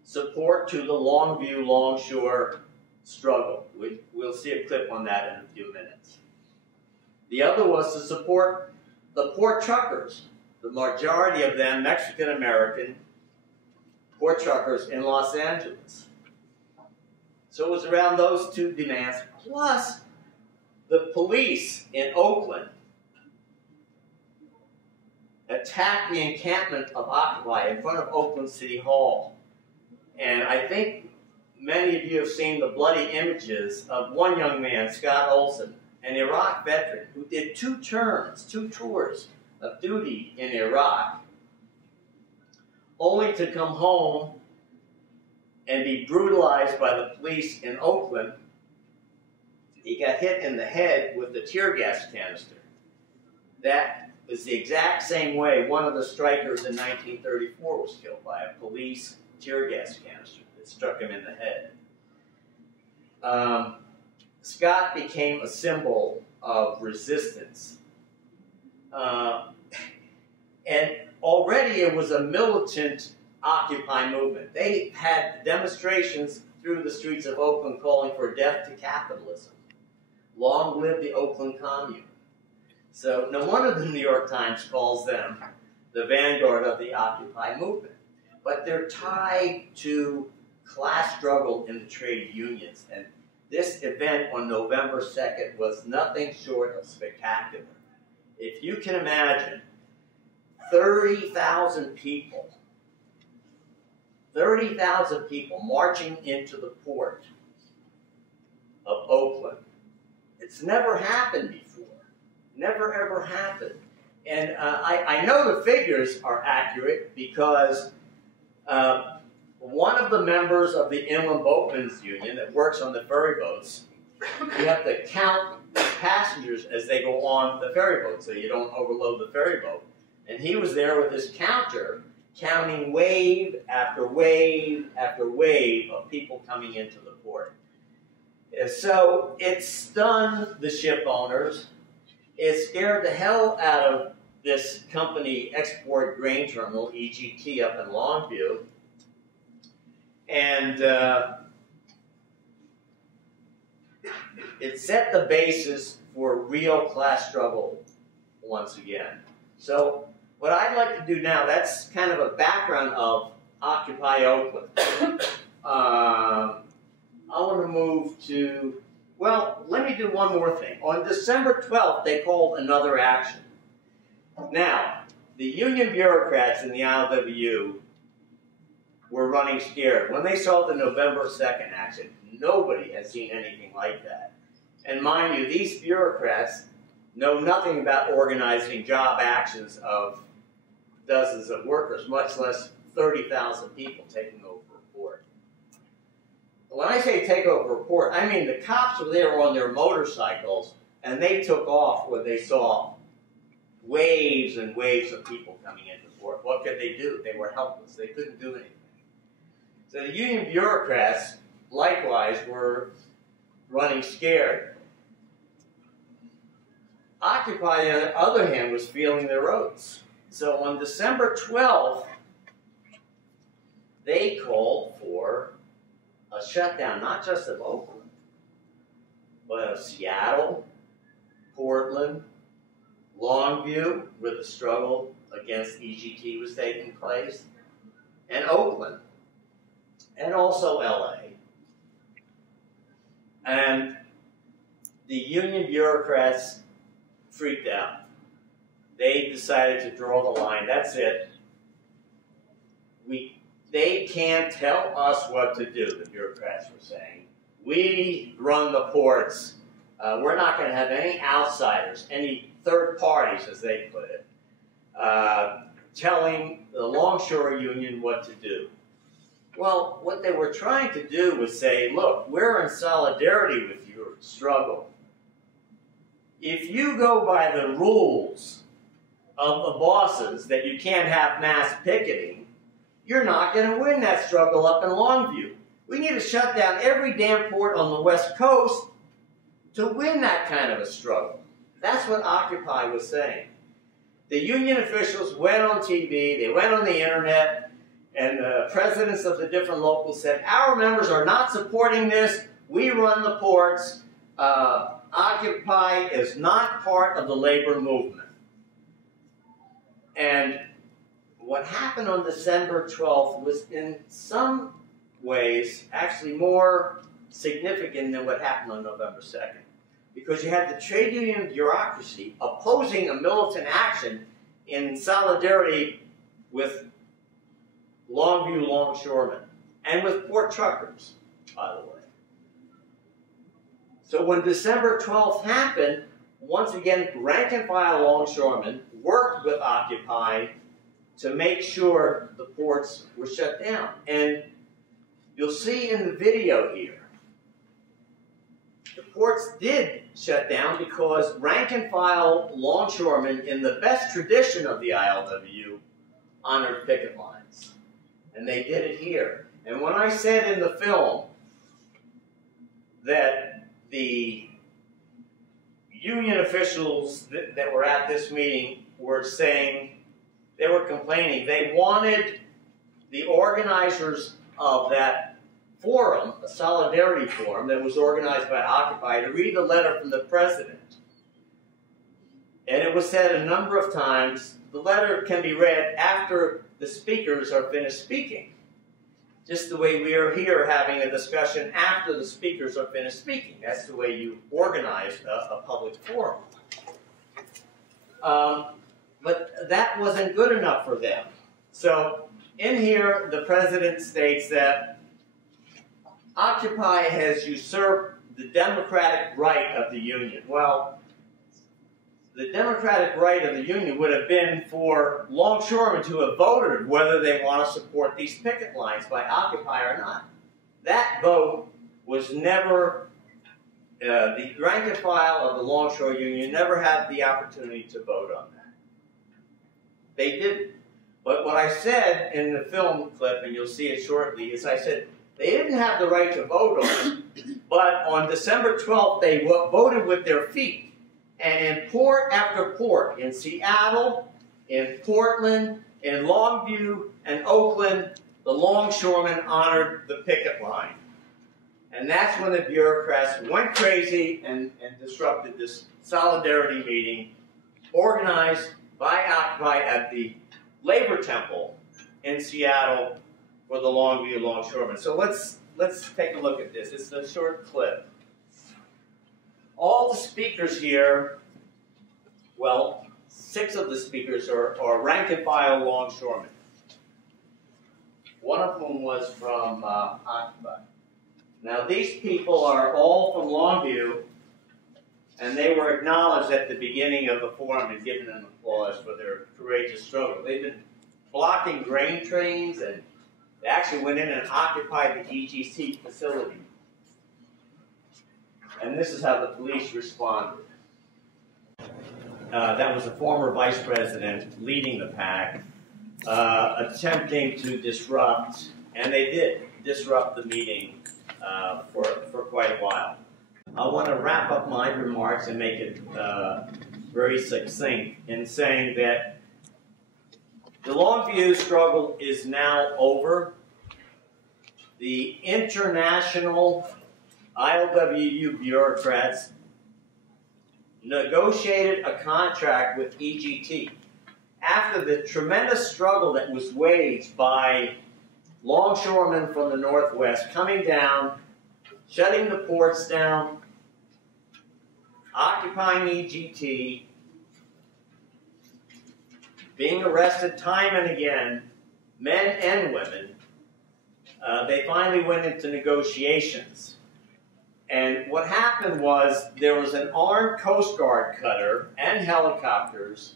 support to the Longview longshore struggle. We'll see a clip on that in a few minutes. The other was to support the port truckers, the majority of them Mexican-American port truckers in Los Angeles. So it was around those two demands, plus the police in Oakland attacked the encampment of Occupy in front of Oakland City Hall. And I think many of you have seen the bloody images of one young man, Scott Olson, an Iraq veteran who did two tours of duty in Iraq, only to come home and be brutalized by the police in Oakland. He got hit in the head with the tear gas canister. That was the exact same way one of the strikers in 1934 was killed, by a police tear gas canister that struck him in the head. Scott became a symbol of resistance. And already it was a militant Occupy movement. They had demonstrations through the streets of Oakland calling for death to capitalism. Long live the Oakland Commune. So no wonder the New York Times calls them the vanguard of the Occupy movement. But they're tied to class struggle in the trade unions. And this event on November 2nd was nothing short of spectacular. If you can imagine 30,000 people marching into the port of Oakland. It's never happened before. Never ever happened. And I know the figures are accurate because one of the members of the Inland Boatmen's Union that works on the ferry boats, you have to count passengers as they go on the ferry boat so you don't overload the ferry boat. And he was there with his counter, counting wave after wave after wave of people coming into the port. So it stunned the ship owners. It scared the hell out of this company, Export Grain Terminal, EGT, up in Longview. And it set the basis for real class struggle once again. So what I'd like to do now, that's kind of a background of Occupy Oakland. I want to move to, well, let me do one more thing. On December 12th, they called another action. Now, the union bureaucrats in the ILWU were running scared. When they saw the November 2nd action, nobody had seen anything like that. And mind you, these bureaucrats know nothing about organizing job actions of dozens of workers, much less 30,000 people taking over a port. When I say take over a port, I mean the cops were there on their motorcycles, and they took off when they saw waves and waves of people coming into port. What could they do? They were helpless. They couldn't do anything. So the union bureaucrats, likewise, were running scared. Occupy, on the other hand, was feeling their oats. So on December 12th, they called for a shutdown, not just of Oakland, but of Seattle, Portland, Longview, where the struggle against EGT was taking place, and Oakland, and also LA. And the union bureaucrats freaked out. They decided to draw the line. That's it. They can't tell us what to do, the bureaucrats were saying. We run the ports. We're not going to have any outsiders, any third parties, as they put it, telling the longshore union what to do. Well, what they were trying to do was say, look, we're in solidarity with your struggle. if you go by the rules of the bosses that you can't have mass picketing, you're not going to win that struggle up in Longview. We need to shut down every damn port on the West Coast to win that kind of a struggle. That's what Occupy was saying. The union officials went on TV, they went on the internet, and the presidents of the different locals said, our members are not supporting this, we run the ports, Occupy is not part of the labor movement. And what happened on December 12th was in some ways actually more significant than what happened on November 2nd. Because you had the trade union bureaucracy opposing a militant action in solidarity with Longview longshoremen and with port truckers, by the way. So when December 12th happened, once again, rank and file longshoremen worked with Occupy to make sure the ports were shut down. And you'll see in the video here, the ports did shut down because rank and file longshoremen, in the best tradition of the ILWU, honored picket lines. And they did it here. And when I said in the film that the union officials that were at this meeting were saying, they were complaining, they wanted the organizers of that forum, a solidarity forum that was organized by Occupy, to read the letter from the president. And it was said a number of times, the letter can be read after the speakers are finished speaking. Just the way we are here having a discussion after the speakers are finished speaking. That's the way you organize a public forum. But that wasn't good enough for them. So in here, the president states that Occupy has usurped the democratic right of the union. Well, the democratic right of the union would have been for longshoremen to have voted whether they want to support these picket lines by Occupy or not. That vote was never, the rank and file of the longshore union never had the opportunity to vote on that. They didn't. But what I said in the film clip, and you'll see it shortly, is I said they didn't have the right to vote on it, but on December 12th, they voted with their feet. And in port after port, in Seattle, in Portland, in Longview, and Oakland, the longshoremen honored the picket line. And that's when the bureaucrats went crazy and disrupted this solidarity meeting organized by Occupy at the Labor Temple in Seattle for the Longview longshoremen. So let's take a look at this. It's a short clip. All the speakers here, well, 6 of the speakers are rank and file longshoremen. One of whom was from Occupy. Now these people are all from Longview, and they were acknowledged at the beginning of the forum and given an applause for their courageous struggle. They've been blocking grain trains, and they actually went in and occupied the EGC facility. And this is how the police responded. That was a former vice president leading the pack, attempting to disrupt, and they did disrupt the meeting for quite a while. I want to wrap up my remarks and make it very succinct in saying that the Longview struggle is now over. The international ILWU bureaucrats negotiated a contract with EGT. After the tremendous struggle that was waged by longshoremen from the Northwest coming down, shutting the ports down, occupying EGT, being arrested time and again, men and women, they finally went into negotiations. And what happened was there was an armed Coast Guard cutter and helicopters.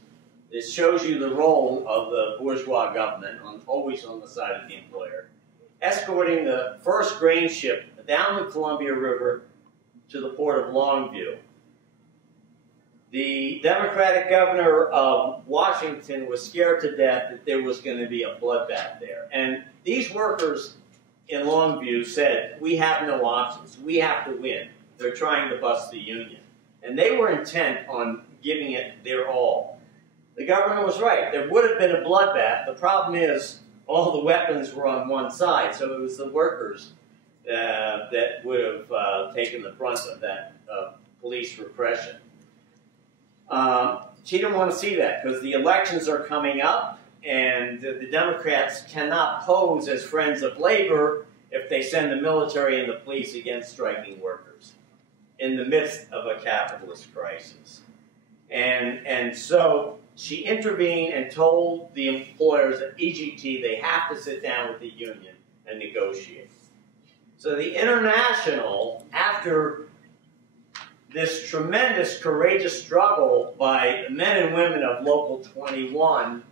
This shows you the role of the bourgeois government, always on the side of the employer, escorting the first grain ship down the Columbia River to the port of Longview. The Democratic governor of Washington was scared to death that there was going to be a bloodbath there. And these workers in Longview said, we have no options. We have to win. They're trying to bust the union. And they were intent on giving it their all. The governor was right. There would have been a bloodbath. The problem is all the weapons were on one side, so it was the workers that would have taken the brunt of that police repression. She didn't want to see that because the elections are coming up, and the Democrats cannot pose as friends of labor if they send the military and the police against striking workers in the midst of a capitalist crisis. And so she intervened and told the employers at EGT they have to sit down with the union and negotiate. So the International, after this tremendous, courageous struggle by men and women of Local 21,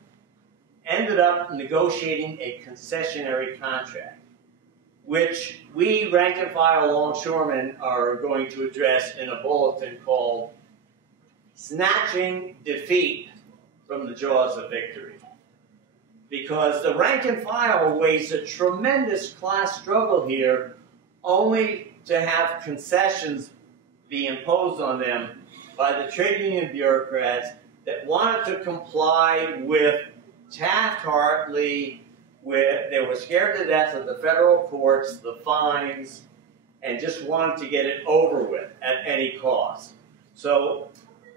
ended up negotiating a concessionary contract, which we rank-and-file longshoremen are going to address in a bulletin called Snatching Defeat from the Jaws of Victory. Because the rank-and-file waged a tremendous class struggle here only to have concessions be imposed on them by the trade union bureaucrats that wanted to comply with Taft-Hartley, where they were scared to death of the federal courts, the fines, and just wanted to get it over with at any cost. So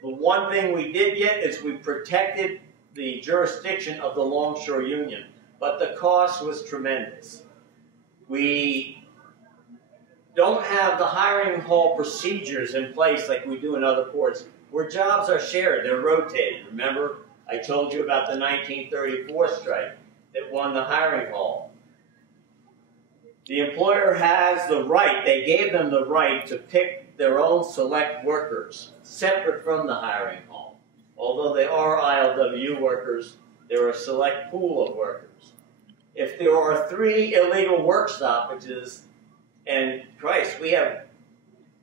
the one thing we did get is we protected the jurisdiction of the Longshore Union, but the cost was tremendous. We don't have the hiring hall procedures in place like we do in other ports, where jobs are shared, they're rotated. Remember, I told you about the 1934 strike that won the hiring hall. The employer has the right, they gave them the right to pick their own select workers, separate from the hiring hall. Although they are ILWU workers, they're a select pool of workers. If there are 3 illegal work stoppages, and Christ, we have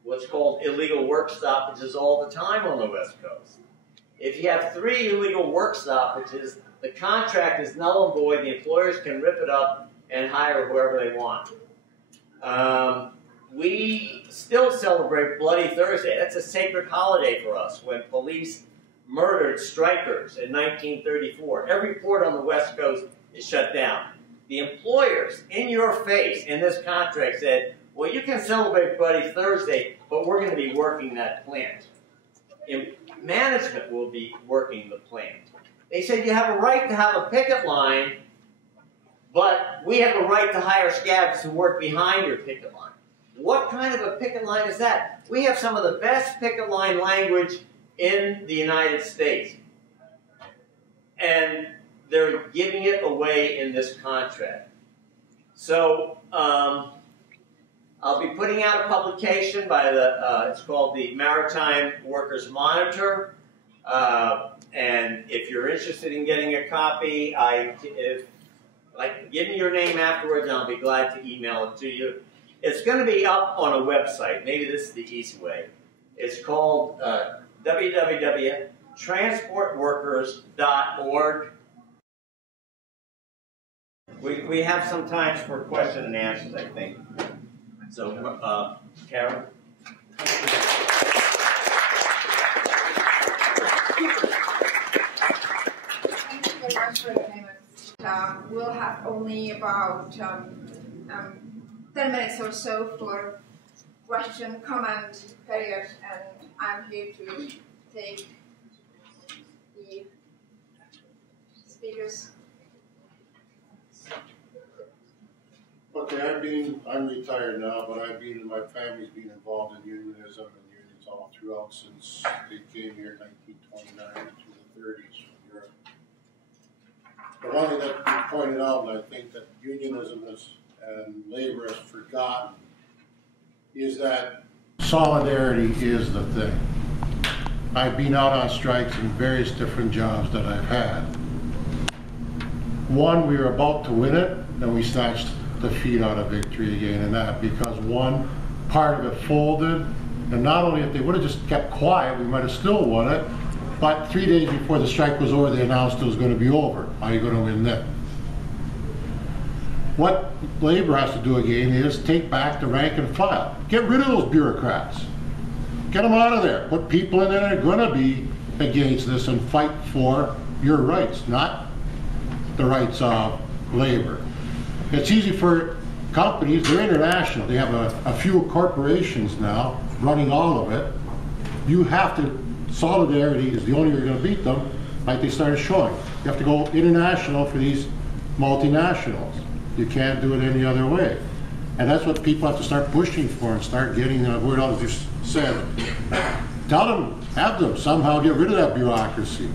what's called illegal work stoppages all the time on the West Coast. If you have 3 illegal work stoppages, the contract is null and void. The employers can rip it up and hire whoever they want. We still celebrate Bloody Thursday. That's a sacred holiday for us when police murdered strikers in 1934. Every port on the West Coast is shut down. The employers, in your face, in this contract said, well, you can celebrate Bloody Thursday, but we're going to be working that plant. Management will be working the plant. They said you have a right to have a picket line, but we have a right to hire scabs to work behind your picket line. What kind of a picket line is that? We have some of the best picket line language in the United States. And they're giving it away in this contract. So I'll be putting out a publication by the, it's called the Maritime Workers Monitor. And if you're interested in getting a copy, give me your name afterwards and I'll be glad to email it to you. It's going to be up on a website. Maybe this is the easy way. It's called www.transportworkers.org. We have some time for question and answers, I think. So, Karen? Thank you very much for the payments. We'll have only about 10 minutes or so for question, comment period, and I'm here to take the speakers. Okay, I'm retired now, but my family's been involved in unionism and unions all throughout since they came here in 1929 to the 30s from Europe. But one thing that you pointed out, and I think that unionism and labor has forgotten, is that solidarity is the thing. I've been out on strikes in various different jobs that I've had. One, we were about to win it, then we snatched the feet out of victory again, and that because one part of it folded And not only if they would have just kept quiet, we might have still won it, but 3 days before the strike was over, they announced it was going to be over. How are you going to win then? What labor has to do again is take back the rank and file. Get rid of those bureaucrats. Get them out of there. Put people in there that are going to be against this and fight for your rights, not the rights of labor. It's easy for companies, they're international. They have a few corporations now running all of it. You have to, solidarity is the only way you're going to beat them, like they started showing. You have to go international for these multinationals. You can't do it any other way. And that's what people have to start pushing for and start getting the word out, as you said. Tell them, have them somehow get rid of that bureaucracy.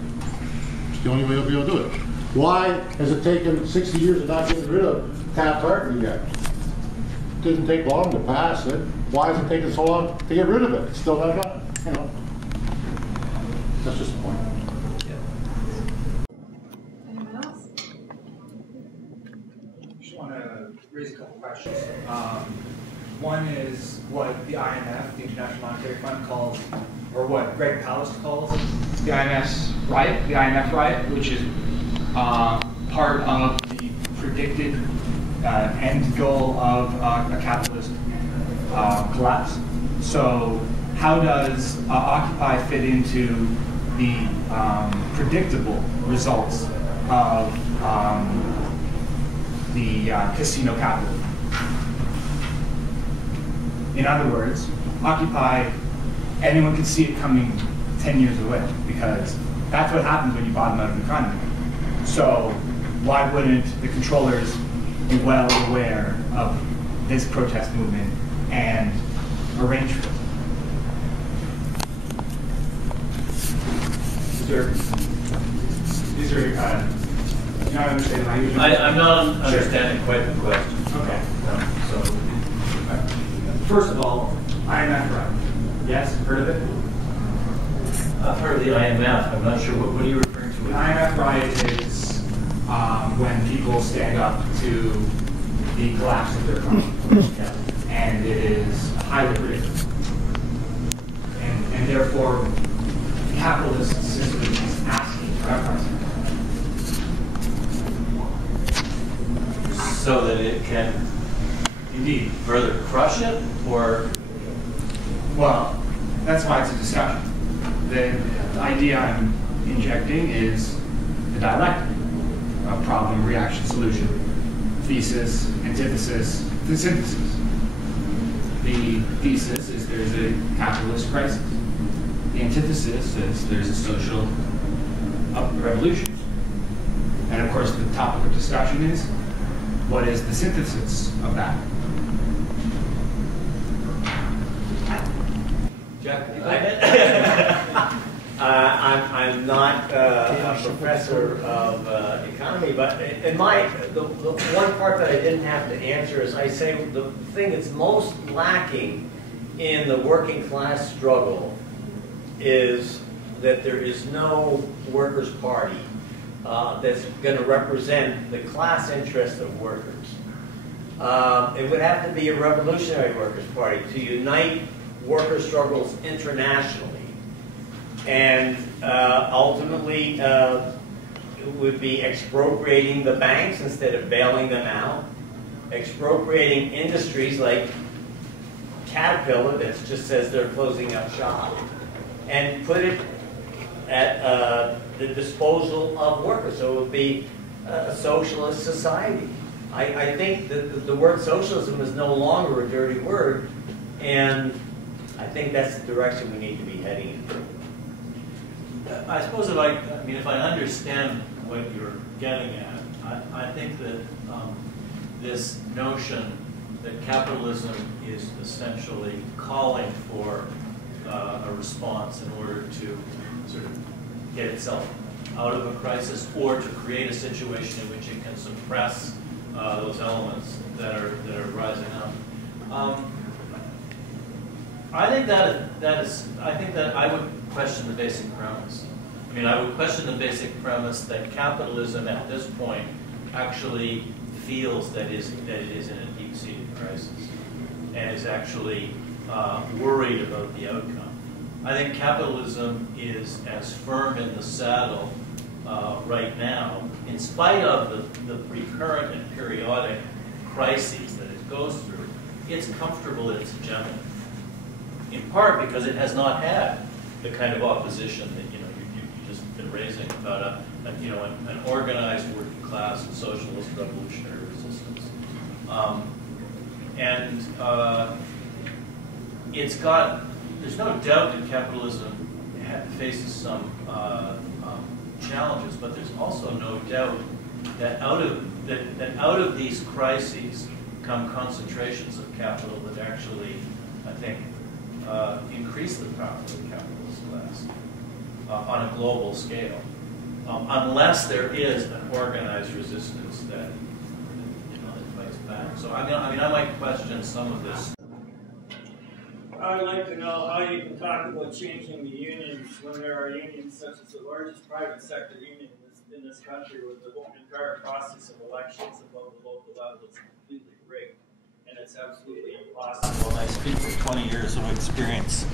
It's the only way you'll be able to do it. Why has it taken 60 years of not getting rid of Taft-Hartley yet? It didn't take long to pass it. Why has it taken so long to get rid of it? It's still not done. You know. That's just the point. Anyone else? Just want to raise a couple questions. One is what the IMF, the International Monetary Fund, calls, or what Greg Palast calls the IMF riot, which is part of the predicted end goal of a capitalist collapse. So how does Occupy fit into the predictable results of the casino capitalism? In other words, Occupy, anyone can see it coming 10 years away, because that's what happens when you bottom out of an economy. So why wouldn't the controllers be well aware of this protest movement and arrange for it? These are you're not understanding my usual. I'm not understanding quite the question. Okay. So, First of all, IMF riot. Yes, heard of it? I've heard of the IMF. I'm not sure. What are you referring to? The IMF riot is when people stand up to the collapse of their economy. And it is highly predictable. And therefore, the capitalist system is asking for uprising. So that it can Indeed. further crush it, or? Well, that's why it's a discussion. The idea I'm injecting is the dialectic of problem, reaction, solution, thesis, antithesis, the synthesis. The thesis is there's a capitalist crisis. The antithesis is there's a social revolution. And of course, the topic of discussion is what is the synthesis of that? Jack, I'm not a professor of economy, but in the one part that I didn't have to answer is I say the thing that's most lacking in the working class struggle is that there is no workers' party that's going to represent the class interest of workers. It would have to be a revolutionary workers' party to unite worker struggles internationally. And ultimately, it would be expropriating the banks instead of bailing them out, expropriating industries like Caterpillar that just says they're closing up shop, and put it at the disposal of workers. So it would be a socialist society. I think that the word socialism is no longer a dirty word, and I think that's the direction we need to be heading in. I suppose if I understand what you're getting at, I think that this notion that capitalism is essentially calling for a response in order to sort of get itself out of a crisis, or to create a situation in which it can suppress those elements that are rising up. I think that I would question the basic premise. I mean, I would question the basic premise that capitalism at this point actually feels that it is in a deep-seated crisis, and is actually worried about the outcome. I think capitalism is as firm in the saddle right now, in spite of the recurrent and periodic crises that it goes through. It's comfortable in its hegemony, in part because it has not had the kind of opposition that you've just been raising about an organized working class and socialist revolutionary resistance. There's no doubt that capitalism faces some challenges, but there's also no doubt that out of these crises come concentrations of capital that actually, I think, increase the power of the capitalist class on a global scale, unless there is an organized resistance that fights back. So I might question some of this. I would like to know how you can talk about changing the unions when there are unions such as the largest private sector union in this country, with the entire process of elections above the local level is completely rigged, and it's absolutely impossible. And I speak for 20 years of experience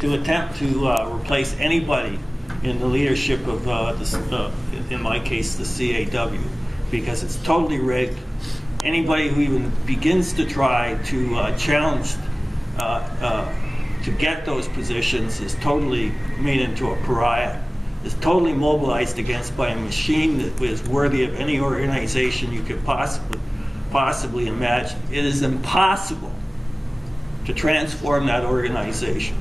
to attempt to replace anybody in the leadership of, in my case, the CAW, because it's totally rigged. Anybody who even begins to try to challenge to get those positions is totally made into a pariah, is totally mobilized against by a machine that is worthy of any organization you could possibly imagine. It is impossible to transform that organization.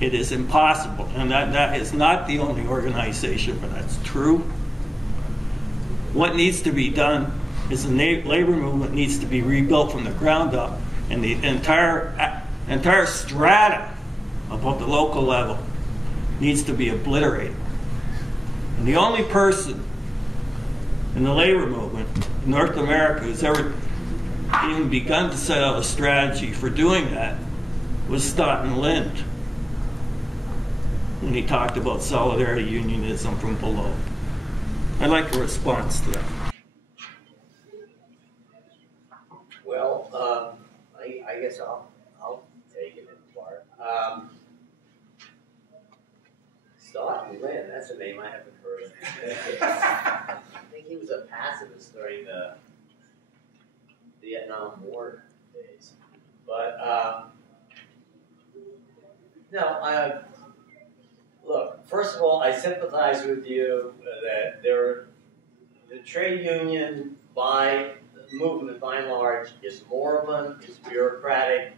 It is impossible, and that is not the only organization, but that's true. What needs to be done is the labor movement needs to be rebuilt from the ground up, and the entire strata above the local level needs to be obliterated. And the only person in the labor movement in North America who's ever even begun to set out a strategy for doing that was Stoughton Lynd, when he talked about solidarity unionism from below. I'd like a response to that. Well, I guess I'll take it in part. Stoughton Lynd, that's a name I haven't heard of. I think he was a pacifist during the Vietnam War days. But, no, look, first of all, I sympathize with you that the trade union movement by and large is moribund, is bureaucratic,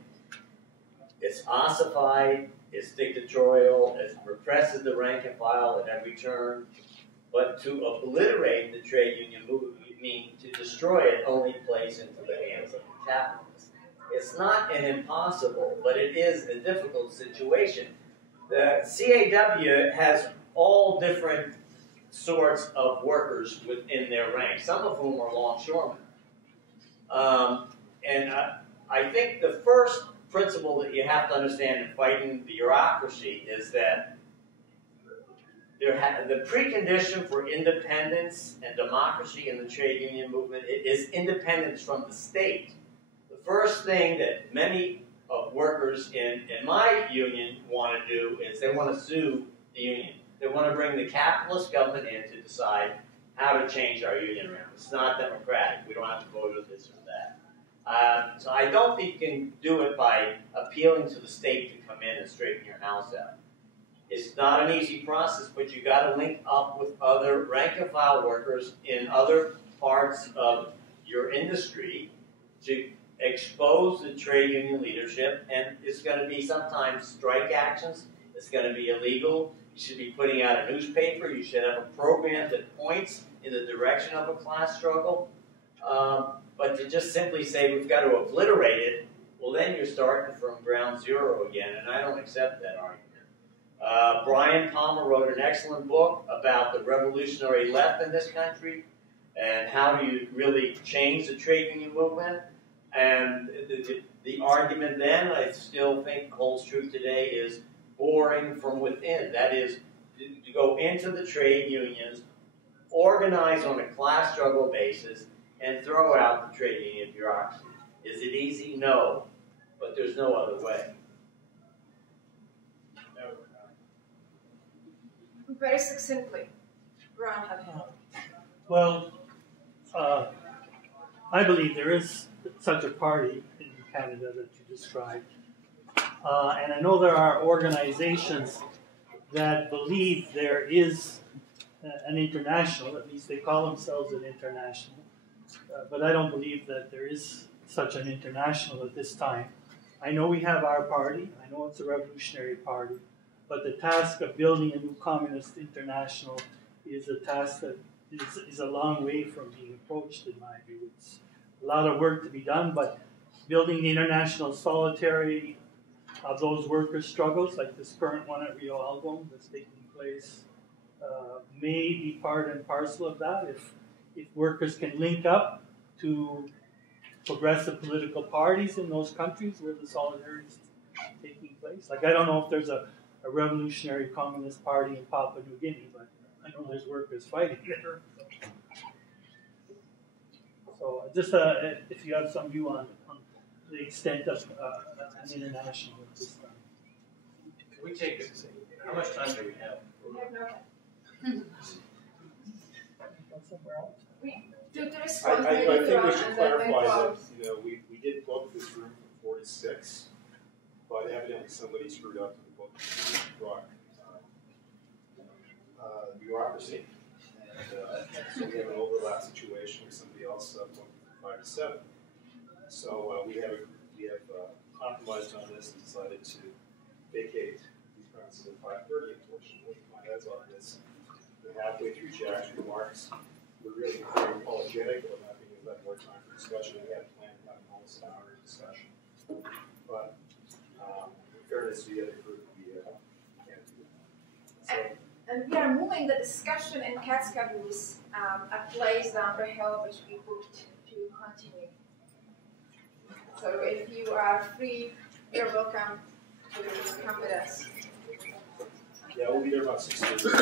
it's ossified, it's dictatorial, it represses the rank and file at every turn. But to obliterate the trade union movement, to destroy it, only plays into the hands of the capitalists. It's not an impossible, but it is a difficult situation. The CAW has all different sorts of workers within their ranks, some of whom are longshoremen. And I think the first principle that you have to understand in fighting the bureaucracy is that the precondition for independence and democracy in the trade union movement is independence from the state. The first thing that many of workers in my union want to do is they want to sue the union. They want to bring the capitalist government in to decide how to change our union around. It's not democratic. We don't have to vote on this or that. So I don't think you can do it by appealing to the state to come in and straighten your house out. It's not an easy process, but you got to link up with other rank and file workers in other parts of your industry to expose the trade union leadership, and it's going to be sometimes strike actions. It's going to be illegal. You should be putting out a newspaper. You should have a program that points in the direction of a class struggle. But to just simply say we've got to obliterate it, well, then you're starting from ground zero again, and I don't accept that argument. Bryan Palmer wrote an excellent book about the revolutionary left in this country and how do you really change the trade union movement. And the argument then, I still think holds true today, is boring from within. That is, to go into the trade unions, organize on a class struggle basis, and throw out the trade union bureaucracy. Is it easy? No. But there's no other way. Very succinctly, Ron. Well, I believe there is such a party in Canada that you described. And I know there are organizations that believe there is an international, at least they call themselves an international. But I don't believe that there is such an international at this time. I know we have our party, I know it's a revolutionary party, but the task of building a new communist international is a task that is a long way from being approached, in my view. It's a lot of work to be done, but building the international solidarity of those workers' struggles, like this current one at Rio Algo that's taking place, may be part and parcel of that. If workers can link up to progressive political parties in those countries where the solidarity is taking place. Like, I don't know if there's a revolutionary communist party in Papua New Guinea, but I know there's workers fighting there. So just if you have some view on the extent of an international at this time. Can we take it? How much time do we have? We have no time. Somewhere else. To respond I think we Ron, should and then clarify that, close. we did book this room for 4 to 6, but evidently somebody screwed up the book Brock bureaucracy. And so we have an overlap situation where somebody else booked from 5 to 7. So we have compromised on this and decided to vacate these premises at 5:30, unfortunately. My head's on this. We're halfway through Jack's remarks. We're really very apologetic about not being able to have more time for discussion. We had planned to have almost an hour of discussion. But in fairness to the other group, we can't do that. And we are moving the discussion in Catskills a place down the hill which we booked to continue. So if you are free, you're welcome to come with us. Yeah, we'll be there about 6:30.